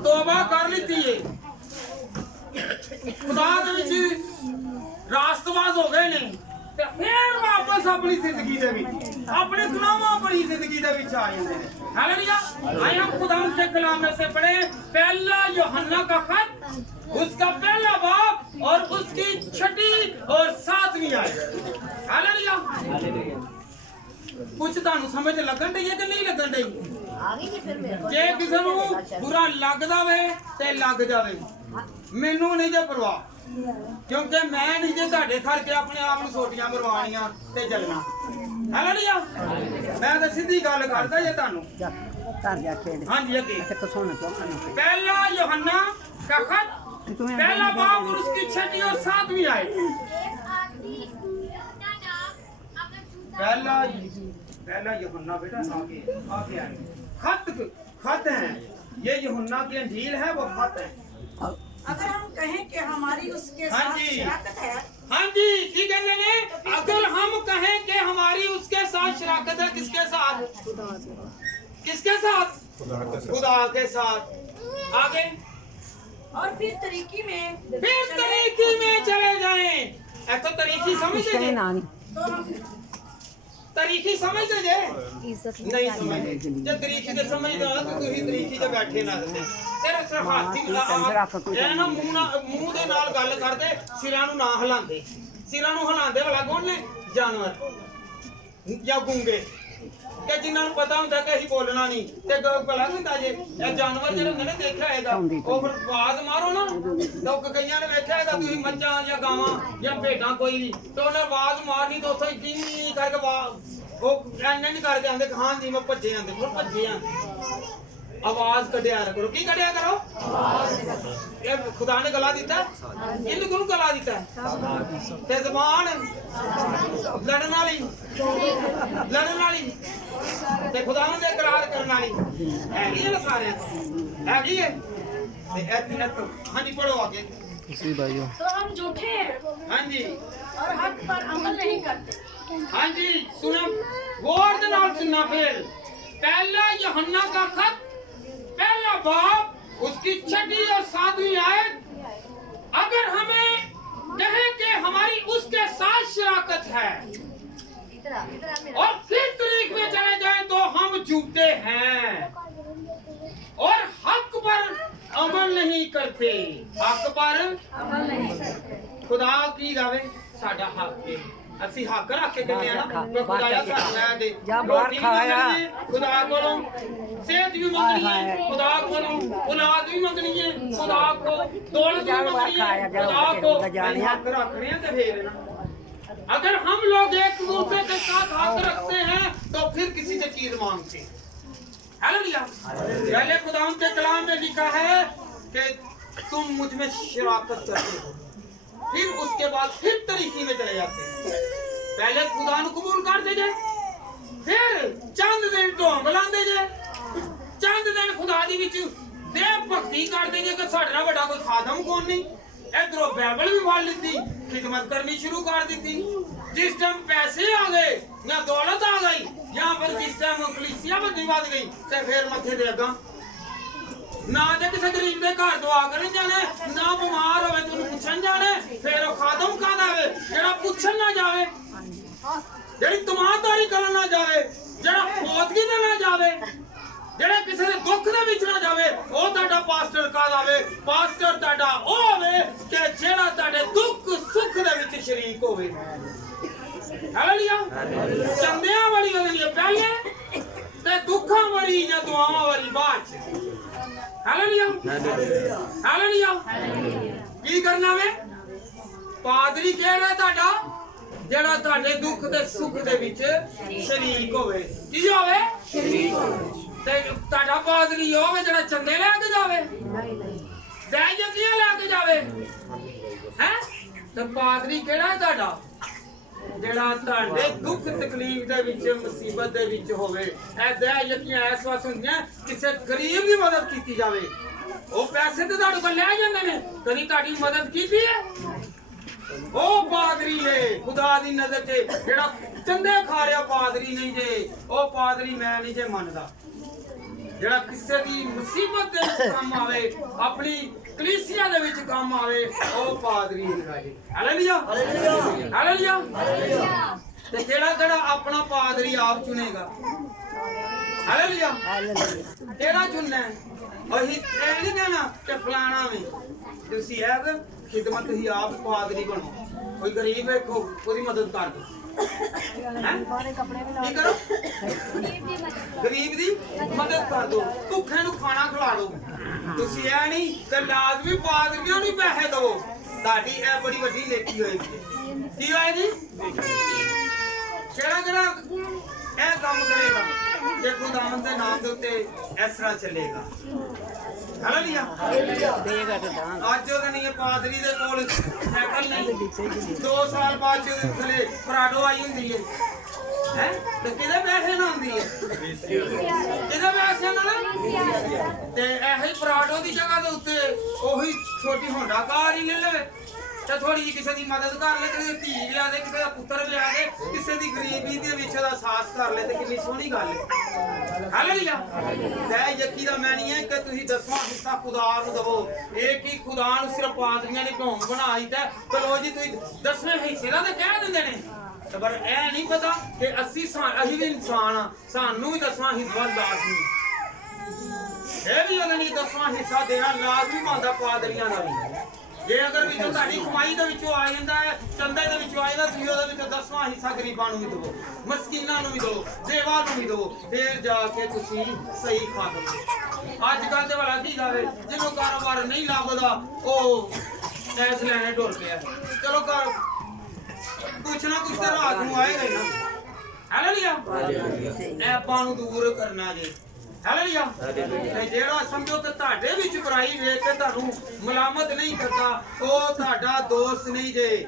ਤੋਬਾ ਕਰ ਲਿੱਤੀ ਏ, ਖੁਦਾ ਦੇ ਵਿੱਚ ਰਾਸਤਬਾਜ਼ ਹੋ ਗਏ ਨੇ ਤੇ ਫਿਰ ਵਾਪਸ ਆਪਣੀ ਜ਼ਿੰਦਗੀ ਦੇ ਵਿੱਚ, ਆਪਣੇ ਗੁਨਾਹਾਂ ਭਰੀ ਜ਼ਿੰਦਗੀ ਦੇ ਵਿੱਚ ਆ ਜਾਂਦੇ ਨੇ। हालेलुया। आइए हम खुदा के कलाम में से पढ़े पहला यूहन्ना का खत, उसका पहला बाब और उसकी 6वीं और 7वीं आयत। हालेलुया। कुछ ਤੁਹਾਨੂੰ ਸਮਝ ਲੱਗਣ ਢਈ ਹੈ ਕਿ ਨਹੀਂ ਲੱਗਣ ਢਈ? ਜੇ ਕਿਸੇ ਨੂੰ ਬੁਰਾ ਲੱਗਦਾ ਵੇ ਤੇ ਲੱਗ ਜਾਵੇ, ਮੈਨੂੰ ਨਹੀਂ ਜੇ ਪਰਵਾਹ, ਕਿਉਂਕਿ ਮੈਂ ਨਹੀਂ ਜੇ ਤੁਹਾਡੇ ਕਰਕੇ ਆਪਣੇ ਆਪ ਨੂੰ ਸੋਟੀਆਂ ਮਰਵਾਉਣੀਆਂ ਤੇ ਜਲਣਾ। ਹਾਲੇਲੂਇਆ। ਮੈਂ ਤਾਂ ਸਿੱਧੀ ਗੱਲ ਕਰਦਾ ਜੇ ਤੁਹਾਨੂੰ। ਹਾਂਜੀ ਅੱਗੇ पहला यूहन्ना का खत, पहला बाब और उसकी 6वीं और 7वीं आयत। पहला यूहन्ना बेटा आगे आए। खत है, ये यूहन्ना की इंजील है, वो खत है। अगर हम कहें कि हमारी उसके साथ शराकत है, हाँ जी, ठीक है। अगर हम कहें कि हमारी उसके साथ शराकत है, किसके साथ? किसके साथ? खुदा के साथ। आगे और फिर तरीकी में चले जाएं। तो तरीकी समझते जे? तो हम तरीकी समझते जे? नहीं समझते। जब तरीकी दे समझदे हो तो तुसी तरीकी ते बैठे ना रहंदे। सिर्फ हाथ ही ना मूंह दे नाल गल करदे, सिरां नूं ना हिलांदे। सिरां नूं हिलांदे वाला कौन ने? जानवर या गूंगे, कि जिन्हां नूं पता हुंदा कि असीं बोलना नहीं ते भला हुंदा जे। ਇਹ जानवर ਜਿਹੜੇ ਹੁੰਦੇ ਨੇ ਦੇਖਿਆ ਹੈਗਾ, ਉਹ ਫਿਰ ਆਵਾਜ਼ ਮਾਰੋ ਨਾ, ਲੋਕ ਕਈਆਂ ਨੇ ਵੇਖਿਆ ਹੈਗਾ, ਤੁਸੀਂ ਮੱਝਾਂ ਜਾਂ ਗਾਵਾਂ ਜਾਂ ਭੇਡਾਂ ਕੋਈ ਵੀ, ਤੇ ਉਹਨੇ ਆਵਾਜ਼ ਮਾਰਨੀ ਤਾਂ ਉੱਥੇ ਕੀ ਕਰਕੇ ਉਹ ਐਨੇ ਨਹੀਂ ਕਰਦੇ ਆਂਦੇ ਕਿ ਹਾਂ ਜੀ ਮੈਂ ਭੱਜੇ ਆਂਦੇ, ਫਿਰ ਭੱਜੇ ਆਂਦੇ। आवाज कढ़िया करो। की कढ़िया करो? ये खुदा ने गला दिता है, इन गुण गला दिता है। ते ज़बान लड़न वाली ते खुदा ने इकरार करने वाली हैगी है ना, सारे हैगी है। हाँ जी पढ़ो आगे। तो हम झूठे हैं, हाँ जी, और हक पर अमल नहीं करते। हाँ जी, सुनो गौर दे नाल सुनना। फिर पहला यूहन्ना का खत, पहला बाब, उसकी 6वीं और 7वीं आयत। अगर हमें कहे कि हमारी उसके साथ शराकत है और फिर तरीक में चले जाए तो हम झूठे हैं और हक पर अमल नहीं करते। हक पर अमल नहीं करते। खुदा की गावे साडा हक है, ਅਸੀਂ ਹੱਕ ਰੱਖ ਕੇ ਕਹਿੰਦੇ ਆ ਨਾ, ਖੁਦਾਇਆ ਸਾਨੂੰ ਲੈ ਦੇ। ਰੋਟੀ ਵੀ ਮੰਗਣੀ ਹੈ ਖੁਦਾ ਕੋਲੋਂ, ਸਿਹਤ ਵੀ ਮੰਗਣੀ ਹੈ ਖੁਦਾ ਕੋਲੋਂ, ਔਲਾਦ ਵੀ ਮੰਗਣੀ ਹੈ ਖੁਦਾ ਕੋਲੋਂ, दौलत भी मंगनी है खुदा को। हक रखने हैं तो फिर ना, अगर हम लोग एक दूसरे के साथ हक रखते हैं तो फिर किसी से चीज मांगते हैं। हालेलुया। पहले खुदा के कलाम में लिखा है कि तुम मुझ में शराकत करते हो, फिर उसके बाद फिर तरीकी में चले जाते हैं। पहले खुदा नूं कबूल कर दे जे, फिर चंद दिन ढोंग लांदे जे, चंद दिन खुदा दी विच देह भगती कर देंगे कि साडे नाल वड्डा कोई खादम कौन नहीं। इधरों बाइबल भी पढ़ लीती, खिदमत करनी शुरू कर दी। जिस टाइम पैसे आ गए या दौलत आ गई या फिर जिस टाइम कलीसिया बदी वध गई ते फिर मथे दे अगा ना ते किसी गरीब दे घर दुआ करन जाने, ना बीमार होवे तैनूं पुछन जाने। फिर वो खादम कादा वे जेड़ा पुछन ना जावे, जेड़ी तमादारी करन ना जावे, जेड़ा फौतगी दे ना जावे, जेड़ा किसी दे दुख दे विच ना जावे। ओ तुहाडा पास्टर कादा वे? पास्टर तुहाडा ओ होवे कि जेड़ा तुहाडे दुख सुख दे विच शरीक होवे। हालेलुया। चंदियां वाली गल नहीं पहले ते दुखां वाली या दुआवां वाली बाद च। हालेलुया। हालेलुया। की करना वे? पादरी कह रहा तुहाडा ਜਿਹੜਾ ਤੁਹਾਡੇ ਦੁੱਖ ਤੇ ਸੁੱਖ ਦੇ ਵਿੱਚ ਸ਼ਰੀਕ ਹੋਵੇ। ਕੀ ਹੋਵੇ? ਸ਼ਰੀਕ ਹੋਵੇ। ਤੇ ਤੁਹਾਡਾ ਪਾਦਰੀ ਹੋਵੇ ਜਿਹੜਾ ਚੰਦੇ ਲੈ ਕੇ ਜਾਵੇ, ਦਹਿ ਜੱਗੀਆਂ ਲੈ ਕੇ ਜਾਵੇ ਹੈ। ਤੇ ਪਾਦਰੀ ਕਿਹੜਾ ਹੈ ਤੁਹਾਡਾ? ਜਿਹੜਾ ਤੁਹਾਡੇ ਦੁੱਖ ਤਕਲੀਫ ਦੇ ਵਿੱਚ ਮੁਸੀਬਤ ਦੇ ਵਿੱਚ ਹੋਵੇ। ਇਹ ਦਹਿ ਜੱਗੀਆਂ ਇਸ ਵਾਸਤੇ ਹੁੰਦੀਆਂ ਕਿਸੇ ਗਰੀਬ ਦੀ ਮਦਦ ਕੀਤੀ ਜਾਵੇ। ਉਹ ਪੈਸੇ ਤੇ ਤੁਹਾਡੇ ਕੋਲ ਲੈ ਜਾਂਦੇ ਨੇ, ਕਦੀ ਤੁਹਾਡੀ ਮਦਦ ਕੀਤੀ ਹੈ? ਉਹ ਪਾਦਰੀ ਹੈ ਖੁਦਾ ਦੀ ਨਜ਼ਰ 'ਚ ਜਿਹੜਾ ਚੰਦੇ ਖਾ ਰਿਹਾ ਪਾਦਰੀ ਨਹੀਂ ਜੇ। ਉਹ ਪਾਦਰੀ ਮੈਂ ਨਹੀਂ ਜੇ ਮੰਨਦਾ। ਜਿਹੜਾ ਕਿਸੇ ਦੀ ਮੁਸੀਬਤ ਦੇ ਵਿੱਚ ਕੰਮ ਆਵੇ, ਆਪਣੀ ਕਲੀਸਿਆ ਦੇ ਵਿੱਚ ਕੰਮ ਆਵੇ, ਉਹ ਪਾਦਰੀ ਹੈਗਾ ਜੀ। Hallelujah hallelujah hallelujah. ਤੇ ਜਿਹੜਾ ਆਪਣਾ ਪਾਦਰੀ ਆਪ ਚੁਣੇਗਾ, ਹਾਲੇਲੂਇਆ, ਕਿਹੜਾ ਚੁਣਨਾ ਹੈ? ਅਸੀਂ ਇਹ ਨਹੀਂ ਕਹਿਣਾ ਕਿ ਫਲਾਣਾ ਵੀ ਤੁਸੀਂ ਇਹ ਖਿਦਮਤ ਹੀ ਆਪ ਪਾਦਰੀ ਬਣੋ। ਕੋਈ ਗਰੀਬ ਵੇਖੋ ਉਹਦੀ ਮਦਦ ਕਰ ਦਿਓ। ਕੀ ਕਰੋ? ਗਰੀਬ ਦੀ ਮਦਦ ਕਰ ਦਿਓ, ਭੁੱਖੇ ਨੂੰ ਖਾਣਾ ਖਿਲਾ ਦਿਓ। ਤੁਸੀਂ ਇਹ ਨਹੀਂ ਕਿ ਲਾਜ਼ਮੀ ਪਾਦਰੀਆਂ ਨੂੰ ਪੈਸੇ ਦਿਓ। ਤੁਹਾਡੀ ਇਹ ਬੜੀ ਵੱਡੀ ਨੇਕੀ ਹੋਏਗੀ। ਕੀ ਹੋਏਗੀ? ਕਿਹੜਾ ਇਹ ਕੰਮ ਕਰੇਗਾ ਜੇ ਖੁਦਾਵੰਦ ਦੇ ਨਾਮ ਦੇ ਉੱਤੇ ਇਸ ਤਰ੍ਹਾਂ ਚੱਲੇਗਾ। ਹਾਲੇਲੂਇਆ। ਅੱਜ ਉਹਦੇ ਨਹੀਂ ਪਾਦਰੀ ਦੇ ਕੋਲ ਸਾਈਕਲ ਨਹੀਂ, 2 ਸਾਲ ਬਾਅਦ ਉਹਦੇ ਥੱਲੇ ਪਰਾਡੋ ਆਈ ਹੁੰਦੀ ਹੈ ਤੇ ਕਿਹਦੇ ਪੈਸੇ ਨਾਲ ਹੁੰਦੀ ਹੈ? ਕਿਹਦੇ ਪੈਸੇ ਨਾਲ? ਤੇ ਇਹੀ ਪਰਾਡੋ ਦੀ ਜਗ੍ਹਾ ਦੇ ਉੱਤੇ ਉਹੀ ਛੋਟੀ ਹੋਂਡਾ ਕਾਰ ਹੀ ਲੈ ਲਵੇ ਤੇ ਥੋੜੀ ਜਿਹੀ ਕਿਸੇ ਦੀ ਮਦਦ ਕਰ ਲੈ, ਕਿਸੇ ਦੀ ਧੀ ਵਿਆਹ ਦੇ, ਕਿਸੇ ਦਾ ਪੁੱਤਰ ਵਿਆਹ ਦੇ, ਕਿਸੇ ਦੀ ਗਰੀਬੀ ਦੇ ਵਿੱਚ ਦਾ ਸਾਥ ਕਰ ਲੈ ਤੇ ਕਿੰਨੀ ਸੋਹਣੀ ਗੱਲ ਹੈ। ਹਾਲੇਲੂਇਆ। ਦਹਿ ਜੱਕੀ ਦਾ ਮੈਂ ਨਹੀਂ ਹੈ ਕਿ ਤੁਸੀਂ 10ਵਾਂ ਹਿੱਸਾ ਖੁਦਾ ਨੂੰ ਦਵੋ। ਇਹ ਕੀ ਖੁਦਾ ਨੂੰ ਸਿਰਫ ਪਾਦਰੀਆਂ ਨੇ ਢੋਂਗ ਬਣਾ ਦਿੱਤਾ ਤੇ ਲੋ ਜੀ ਤੁਸੀਂ 10ਵੇਂ ਹਿੱਸੇ ਦਾ ਤਾਂ ਕਹਿ ਦਿੰਦੇ ਨੇ, ਪਰ ਇਹ ਨਹੀਂ ਪਤਾ ਕਿ ਅਸੀਂ ਵੀ ਇਨਸਾਨ ਆ, ਸਾਨੂੰ ਵੀ 10ਵਾਂ ਹਿੱਸਾ ਲਾਜ਼ਮੀ। ਇਹ ਵੀ ਉਹਨੇ 10ਵਾਂ ਹਿੱਸਾ ਦੇਣਾ ਲਾਜ਼ਮੀ ਬਣਦਾ ਪਾਦਰੀਆਂ ਦਾ ਵੀ। ਜੇ ਅਗਰ ਵਿੱਚੋਂ ਤੁਹਾਡੀ ਕਮਾਈ ਦੇ ਵਿੱਚੋਂ ਆ ਜਾਂਦਾ ਹੈ, ਚੰਦੇ ਦੇ ਵਿੱਚੋਂ ਆ ਜਾਂਦਾ, ਤੁਸੀਂ ਉਹਦੇ ਵਿੱਚੋਂ 10ਵਾਂ ਹਿੱਸਾ ਗਰੀਬਾਂ ਨੂੰ ਵੀ ਦਿਓ, ਮਸਕੀਨਾਂ ਨੂੰ ਵੀ ਦਿਓ, ਦੇਵਾਂ ਨੂੰ ਵੀ ਦਿਓ, ਫਿਰ ਜਾ ਕੇ ਤੁਸੀਂ ਸਹੀ ਖਾ ਲਓਗੇ। ਅੱਜ ਕੱਲ੍ਹ ਦੇ ਵਾਲਾ ਕੀ ਕਰੇ, ਜਿਹਨੂੰ ਕਾਰੋਬਾਰ ਨਹੀਂ ਲੱਭਦਾ ਉਹ ਟੈਕਸ ਲੈਣੇ ਢੁੱਲ ਪਿਆ। ਚਲੋ ਕਰ ਕੁਛ ਨਾ ਕੁਛ ਤਾਂ ਰਾਤ ਨੂੰ ਆਏਗਾ ਹੀ ਨਾ। ਹਾਲੇਲੂਇਆ। ਇਹ ਆਪਾਂ ਨੂੰ ਦੂਰ ਕਰਨਾ ਜੇ। ਹਾਲੇਲੂਇਆ। ਤੇ ਜਿਹੜਾ ਸਮਝੋ ਕਿ ਤੁਹਾਡੇ ਵਿੱਚ ਬੁਰਾਈ ਵੇਖ ਕੇ ਤੁਹਾਨੂੰ ਮਲਾਮਤ ਨਹੀਂ ਕਰਦਾ, ਉਹ ਤੁਹਾਡਾ ਦੋਸਤ ਨਹੀਂ ਜੇ।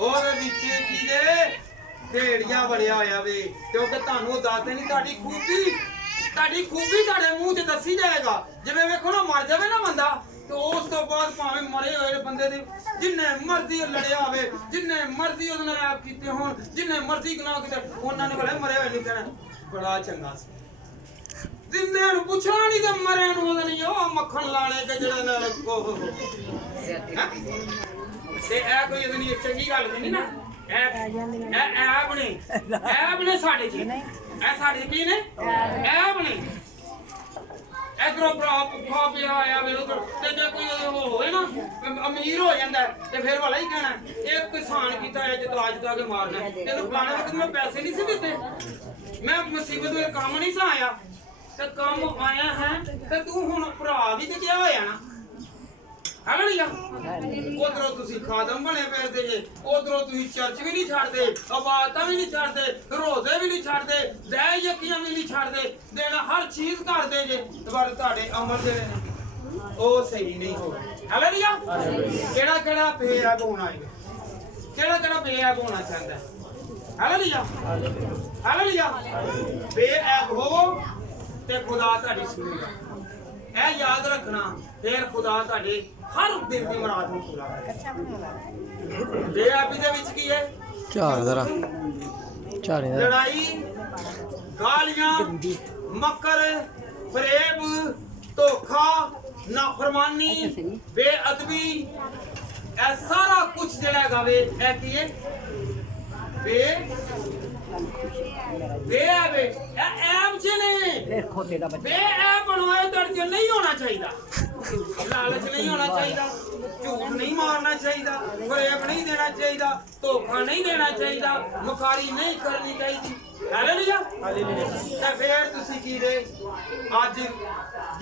ਉਹਦੇ ਵਿੱਚ ਕੀ ਜੇ? ਢੇੜੀਆਂ ਵੜਿਆ ਹੋਇਆ ਵੇ, ਕਿਉਂਕਿ ਤੁਹਾਨੂੰ ਦੱਸਦੇ ਨਹੀਂ ਤੁਹਾਡੀ ਖੂਬੀ ਤੁਹਾਡੇ ਮੂੰਹ 'ਚ ਦੱਸੀ ਜਾਏਗਾ। ਜਿਵੇਂ ਵੇਖੋ ਨਾ ਮਰ ਜਾਵੇ ਨਾ ਬੰਦਾ ਤੇ ਉਸ ਤੋਂ ਬਾਅਦ ਭਾਵੇਂ ਮਰੇ ਹੋਏ ਬੰਦੇ ਦੀ ਜਿੰਨੇ ਮਰਜ਼ੀ ਲੜਿਆ ਹੋਵੇ, ਜਿੰਨੇ ਮਰਜ਼ੀ ਉਹਦੇ ਨਾਲ ਆਪ ਕੀਤੇ ਹੋਣ, ਜਿੰਨੇ ਮਰਜ਼ੀ ਗੁਨਾਹ ਕੀਤੇ, ਉਹਨਾਂ ਨੇ ਭਲੇ ਮਰੇ ਹੋਏ ਨਹੀਂ ਕਹਿਣਾ ਬੜਾ ਚੰਗਾ ਸੀ। ਜਿੰਨੇ ਨੂੰ ਪੁੱਛਣਾ ਨਹੀਂ ਤੇ ਮਰੇ ਨੂੰ ਉਹਦੇ ਨਹੀਂ ਉਹ ਮੱਖਣ ਲਾਣੇ ਤੇ ਜਿਹੜੇ ਨਾਲ ਤੇ ਇਹ ਕੋਈ ਇਹਦੀ ਇੱਕ ਚੰਗੀ ਗੱਲ ਨਹੀਂ ਨਾ। ਇਹ ਬਣੇ ਸਾਡੇ ਚ, ਇਹ ਸਾਡੇ ਕੀ ਨੇ? ਇਹ ਬਣੇ ਇਧਰੋਂ ਭੁੱਖਾ ਪਿਆ ਆਇਆ ਵੇ ਉਧਰ। ਤੇ ਜੇ ਕੋਈ ਹੋਵੇ ਨਾ ਅਮੀਰ ਹੋ ਜਾਂਦਾ ਤੇ ਫਿਰ ਵਾਲਾ ਹੀ ਕਹਿਣਾ ਇਹ ਕਿਸਾਨ ਕੀਤਾ ਹੈ ਜਦੋਂ ਅੱਜ ਤੱਕ ਮਾਰਨਾ। ਤੈਨੂੰ ਫਲਾਣੇ ਵਕਤ ਮੈਂ ਪੈਸੇ ਨਹੀਂ ਸੀ ਦਿੱਤੇ, ਮੈਂ ਮੁਸੀਬਤ ਦੇ ਕੰਮ ਨਹੀਂ ਸੀ ਆਇਆ ਤੇ ਕੰਮ ਆਇਆ ਹੈ ਤੇ ਤੂੰ ਹੁਣ ਭਰਾ ਵੀ ਤੇ ਕਿਹਾ ਹੋਇਆ ਨਾ। ਹਾਲੇਲੂਇਆ। ਉਧਰੋਂ ਤੁਸੀਂ ਖਾਦਮ ਬਣੇ ਫਿਰਦੇ ਜੇ, ਉਧਰੋਂ ਤੁਸੀਂ ਚਰਚ ਵੀ ਨਹੀਂ ਛੱਡਦੇ, ਇਬਾਦਤਾਂ ਵੀ ਨਹੀਂ ਛੱਡਦੇ, ਰੋਜ਼ੇ ਵੀ ਨਹੀਂ ਛੱਡਦੇ, ਦਹਿ ਯਕੀਆਂ ਵੀ ਨਹੀਂ ਛੱਡਦੇ, ਦੇਣਾ ਹਰ ਚੀਜ਼ ਕਰਦੇ ਜੇ, ਪਰ ਤੁਹਾਡੇ ਅਮਲ ਜਿਹੜੇ ਨੇ ਉਹ ਸਹੀ ਨਹੀਂ ਹੋ ਰਹੇ। ਹਾਲੇਲੂਇਆ। ਕਿਹੜਾ ਬੇਅਬ ਹੋਣਾ ਹੈ? ਕਿਹੜਾ ਬੇਅਬ ਹੋਣਾ ਚਾਹੁੰਦਾ? Hallelujah hallelujah. ਬੇਅਬ ਹੋਵੋ ਤੇ ਖੁਦਾ ਤੁਹਾਡੀ ਸੁਣੇਗਾ। ਇਹ ਯਾਦ ਰੱਖਣਾ, ਫਿਰ ਖੁਦਾ ਤੁਹਾਡੇ ਹਰ ਦਿਲ ਦੀ ਮੁਰਾਦ ਨੂੰ ਪੂਰਾ ਕਰੇਗਾ। ਬੇਅਬੀ ਦੇ ਵਿੱਚ ਕੀ ਹੈ? ਲੜਾਈ, ਗਾਲੀਆਂ, ਮੱਕਰ, ਫਰੇਬ, ਧੋਖਾ, ਨਾਫਰਮਾਨੀ, ਬੇਅਦਬੀ, ਇਹ ਸਾਰਾ ਕੁਝ ਜਿਹੜਾ ਹੈਗਾ ਵੇ ਇਹ ਕੀ ਹੈ? ਬੇਅਬ ਐਬ ਚ ਨੇ ਬੇਅਬ ਬਣਵਾਏ ਦਰਜ ਨਹੀਂ ਹੋਣਾ ਚਾਹੀਦਾ। ਲਾਲਚ ਨਹੀਂ ਹੋਣਾ ਚਾਹੀਦਾ, ਝੂਠ ਨਹੀਂ ਮਾਰਨਾ ਚਾਹੀਦਾ, ਫਰੇਬ ਨਹੀਂ ਦੇਣਾ ਚਾਹੀਦਾ, ਧੋਖਾ ਨਹੀਂ ਦੇਣਾ ਚਾਹੀਦਾ, ਮੁਖਾਰੀ ਨਹੀਂ ਕਰਨੀ ਚਾਹੀਦੀ। ਹਾਲੇਲੂਇਆ। ਤੇ ਫਿਰ ਤੁਸੀਂ ਕੀ ਦੇ ਅੱਜ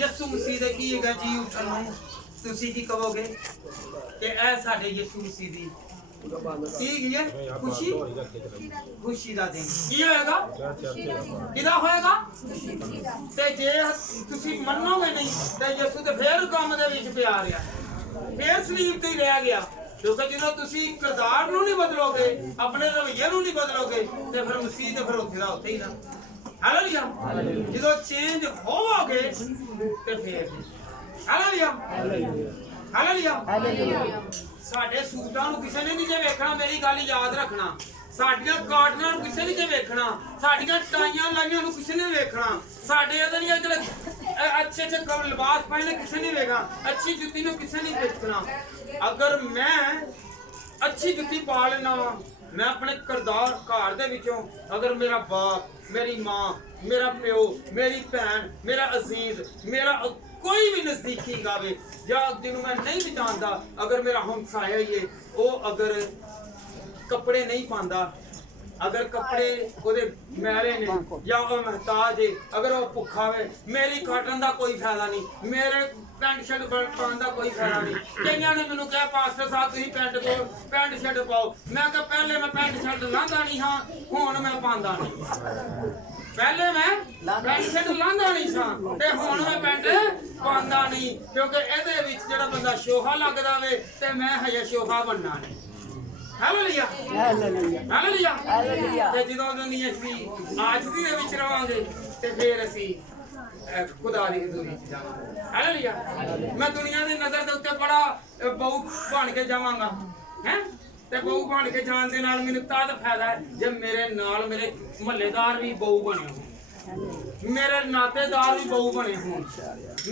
ਯਿਸੂ ਮਸੀਹ ਦੇ ਕੀ ਹੈਗਾ ਜੀ ਉੱਠਣ ਨੂੰ ਤੁਸੀਂ ਕੀ ਕਹੋਗੇ ਕਿ ਇਹ ਸਾਡੇ ਯਿਸੂ ਮਸੀਹ ਦੀ ਕੀ ਹੈ ਖੁਸ਼ੀ ਖੁਸ਼ੀ ਦਾ ਦਿਨ ਕੀ ਹੋਏਗਾ ਕਿਹਦਾ ਹੋਏਗਾ ਤੇ ਜੇ ਤੁਸੀਂ ਮੰਨੋਗੇ ਨਹੀਂ ਤੇ ਯਿਸੂ ਤੇ ਫੇਰ ਕੰਮ ਦੇ ਵਿੱਚ ਪਿਆ ਰਿਹਾ ਫੇਰ ਸਲੀਬ ਤੇ ਹੀ ਰਹਿ ਗਿਆ ਕਿਉਂਕਿ ਜਦੋਂ ਤੁਸੀਂ ਕਿਰਦਾਰ ਨੂੰ ਨਹੀਂ ਬਦਲੋਗੇ ਆਪਣੇ ਰਵੱਈਏ ਨੂੰ ਨਹੀਂ ਬਦਲੋਗੇ ਤੇ ਫਿਰ ਮਸੀਹ ਤੇ ਫਿਰ ਉੱਥੇ ਦਾ ਉੱਥੇ ਹੀ ਨਾ ਹਾਲੇਲੂਇਆ ਜਦੋਂ ਚੇਂਜ ਹੋਵੋਗੇ ਤੇ ਫੇਰ ਹਾਲੇਲੂਇਆ ਹਾਲੇਲੂਇਆ ਸਾਡੇ ਸੂਟਾਂ ਨੂੰ ਕਿਸੇ ਨੇ ਨਹੀਂ ਜੇ ਵੇਖਣਾ ਮੇਰੀ ਗੱਲ ਯਾਦ ਰੱਖਣਾ ਸਾਡੀਆਂ ਕਾਟਨਾਂ ਨੂੰ ਕਿਸੇ ਨੇ ਜੇ ਵੇਖਣਾ ਸਾਡੀਆਂ ਟਾਈਆਂ ਲਾਈਆਂ ਨੂੰ ਕਿਸੇ ਨੇ ਵੇਖਣਾ ਸਾਡੇ ਉਹਦੇ ਨਹੀਂ ਜਿਹੜੇ ਅੱਛੇ ਲਿਬਾਸ ਪਹਿਨੇ ਕਿਸੇ ਨੇ ਵੇਖਣਾ ਅੱਛੀ ਜੁੱਤੀ ਨੂੰ ਕਿਸੇ ਨੇ ਵੇਖਣਾ ਅਗਰ ਮੈਂ ਅੱਛੀ ਜੁੱਤੀ ਪਾ ਲੈਣਾ ਵਾ ਮੈਂ ਆਪਣੇ ਕਿਰਦਾਰ ਘਰ ਦੇ ਵਿੱਚੋਂ ਅਗਰ ਮੇਰਾ ਬਾਪ ਮੇਰੀ ਮਾਂ ਮੇਰਾ ਪਿਓ ਮੇਰੀ ਭੈਣ ਮੇਰਾ ਅਜ਼ੀਜ਼ ਮੇਰਾ ਕੋਈ ਵੀ ਨਜ਼ਦੀਕੀ ਗਾਵੇ ਜਾਂ ਜਿਹਨੂੰ ਮੈਂ ਨਹੀਂ ਵੀ ਜਾਣਦਾ ਅਗਰ ਮੇਰਾ ਹਮਸਾਇਆ ਹੀ ਹੈ ਉਹ ਅਗਰ ਕੱਪੜੇ ਨਹੀਂ ਪਾਉਂਦਾ ਅਗਰ ਕੱਪੜੇ ਉਹਦੇ ਮੈਲੇ ਨੇ ਜਾਂ ਉਹ ਮਹਤਾਜ ਹੈ ਅਗਰ ਉਹ ਭੁੱਖਾ ਵੇ ਮੇਰੀ ਕਾਟਨ ਦਾ ਕੋਈ ਫਾਇਦਾ ਨਹੀਂ ਮੇਰੇ ਪੈਂਟ ਸ਼ਰਟ ਪਾਉਣ ਦਾ ਕੋਈ ਫਾਇਦਾ ਨਹੀਂ ਕਈਆਂ ਨੇ ਮੈਨੂੰ ਕਿਹਾ ਪਾਸਟਰ ਸਾਹਿਬ ਤੁਸੀਂ ਪੈਂਟ ਸ਼ਰਟ ਪਾਓ ਮੈਂ ਕਿਹਾ ਪਹਿਲੇ ਮੈਂ ਪੈਂਟ ਸ਼ਰਟ ਲਾਂਦਾ ਨਹੀਂ ਹਾਂ ਹੁਣ ਮੈਂ ਪਾਉਂਦਾ ਨਹੀਂ ਪਹਿਲੇ ਮੈਂ ਪੈਂਟ ਸ਼ਰਟ ਲਾਂਦਾ ਨਹੀਂ ਸਾਂ ਤੇ ਹੁਣ ਮੈਂ ਪੈਂਟ ਪਾਉਂਦਾ ਨਹੀਂ ਕਿਉਂਕਿ ਇਹਦੇ ਵਿੱਚ ਜਿਹੜਾ ਬੰਦਾ ਸ਼ੋਹਾ ਲੱਗਦਾ ਵੇ ਤੇ ਮੈਂ ਹਜੇ ਸ਼ੋਹਾ ਬਣਨਾ ਨਹੀਂ ਹਾਲੇਲੂਇਆ ਹਾਲੇਲੂਇਆ ਹਾਲੇਲੂਇਆ ਤੇ ਜਦੋਂ ਦੁਨੀਆ ਅਸੀਂ ਆਜ਼ਦੀ ਦੇ ਵਿੱਚ ਰਵਾਂਗੇ ਤੇ ਫਿਰ ਅਸੀਂ ਖੁਦਾ ਦੀ ਹਜ਼ੂਰੀ ਵਿੱਚ ਜਾਵਾਂਗੇ ਹਾਲੇਲੂਇਆ ਮੈਂ ਦੁਨੀਆ ਦੀ ਨਜ਼ਰ ਦੇ ਉੱਤੇ ਬੜਾ ਬਹੁ ਬਣ ਕੇ ਜਾਵਾਂਗਾ ਹੈ ਤੇ ਬਹੁ ਬਣ ਕੇ ਜਾਣ ਦੇ ਨਾਲ ਮੈਨੂੰ ਤਾਂ ਫਾਇਦਾ ਹੈ ਜੇ ਮੇਰੇ ਨਾਲ ਮੇਰੇ ਮਹੱਲੇਦਾਰ ਵੀ ਬਹੁ ਬਣੇ ਹੋਣ ਮੇਰੇ ਨਾਤੇਦਾਰ ਵੀ ਬਹੁ ਬਣੇ ਹੋਣ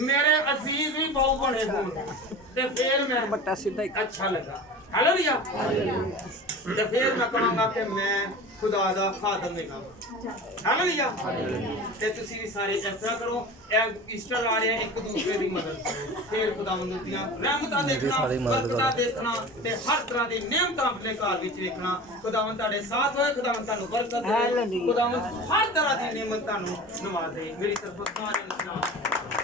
ਮੇਰੇ ਅਜ਼ੀਜ਼ ਵੀ ਬਹੁ ਬਣੇ ਹੋਣ ਤੇ ਫਿਰ ਮੈਂ ਬੱਟਾ ਸਿੱਧਾ ਅੱਛਾ ਲੱਗਾ ਹਾਲੇਲੂਇਆ ਤੇ ਫਿਰ ਮੈਂ ਕਹਾਂਗਾ ਕਿ ਮੈਂ ਖੁਦਾ ਦਾ ਖਾਦਮ ਹੈਗਾ ਹਾਲੇਲੂਇਆ ਤੇ ਤੁਸੀਂ ਵੀ ਸਾਰੇ ਇਸ ਤਰ੍ਹਾਂ ਕਰੋ ਇਹ ਈਸਟਰ ਆ ਰਿਹਾ ਇੱਕ ਦੂਸਰੇ ਦੀ ਮਦਦ ਕਰੋ ਫਿਰ ਖੁਦਾਵੰਦ ਦੀਆਂ ਰਹਿਮਤਾਂ ਦੇਖਣਾ ਬਰਕਤਾਂ ਦੇਖਣਾ ਤੇ ਹਰ ਤਰ੍ਹਾਂ ਦੀ ਨਿਯਮਤਾਂ ਆਪਣੇ ਘਰ ਵਿੱਚ ਵੇਖਣਾ ਖੁਦਾਵੰਦ ਤੁਹਾਡੇ ਸਾਥ ਹੋਏ ਖੁਦਾਵੰਦ ਤੁਹਾਨੂੰ ਬਰਕਤ ਦੇ ਖੁਦਾਵੰਦ ਹਰ ਤਰ੍ਹਾਂ ਦੀ ਨਿਯਮਤ ਤੁਹਾਨੂੰ ਨਵਾਜ਼ੇ ਮੇਰੀ ਤਰਫੋਂ ਸਾਰਿਆਂ ਨੂੰ ਸਲਾਮ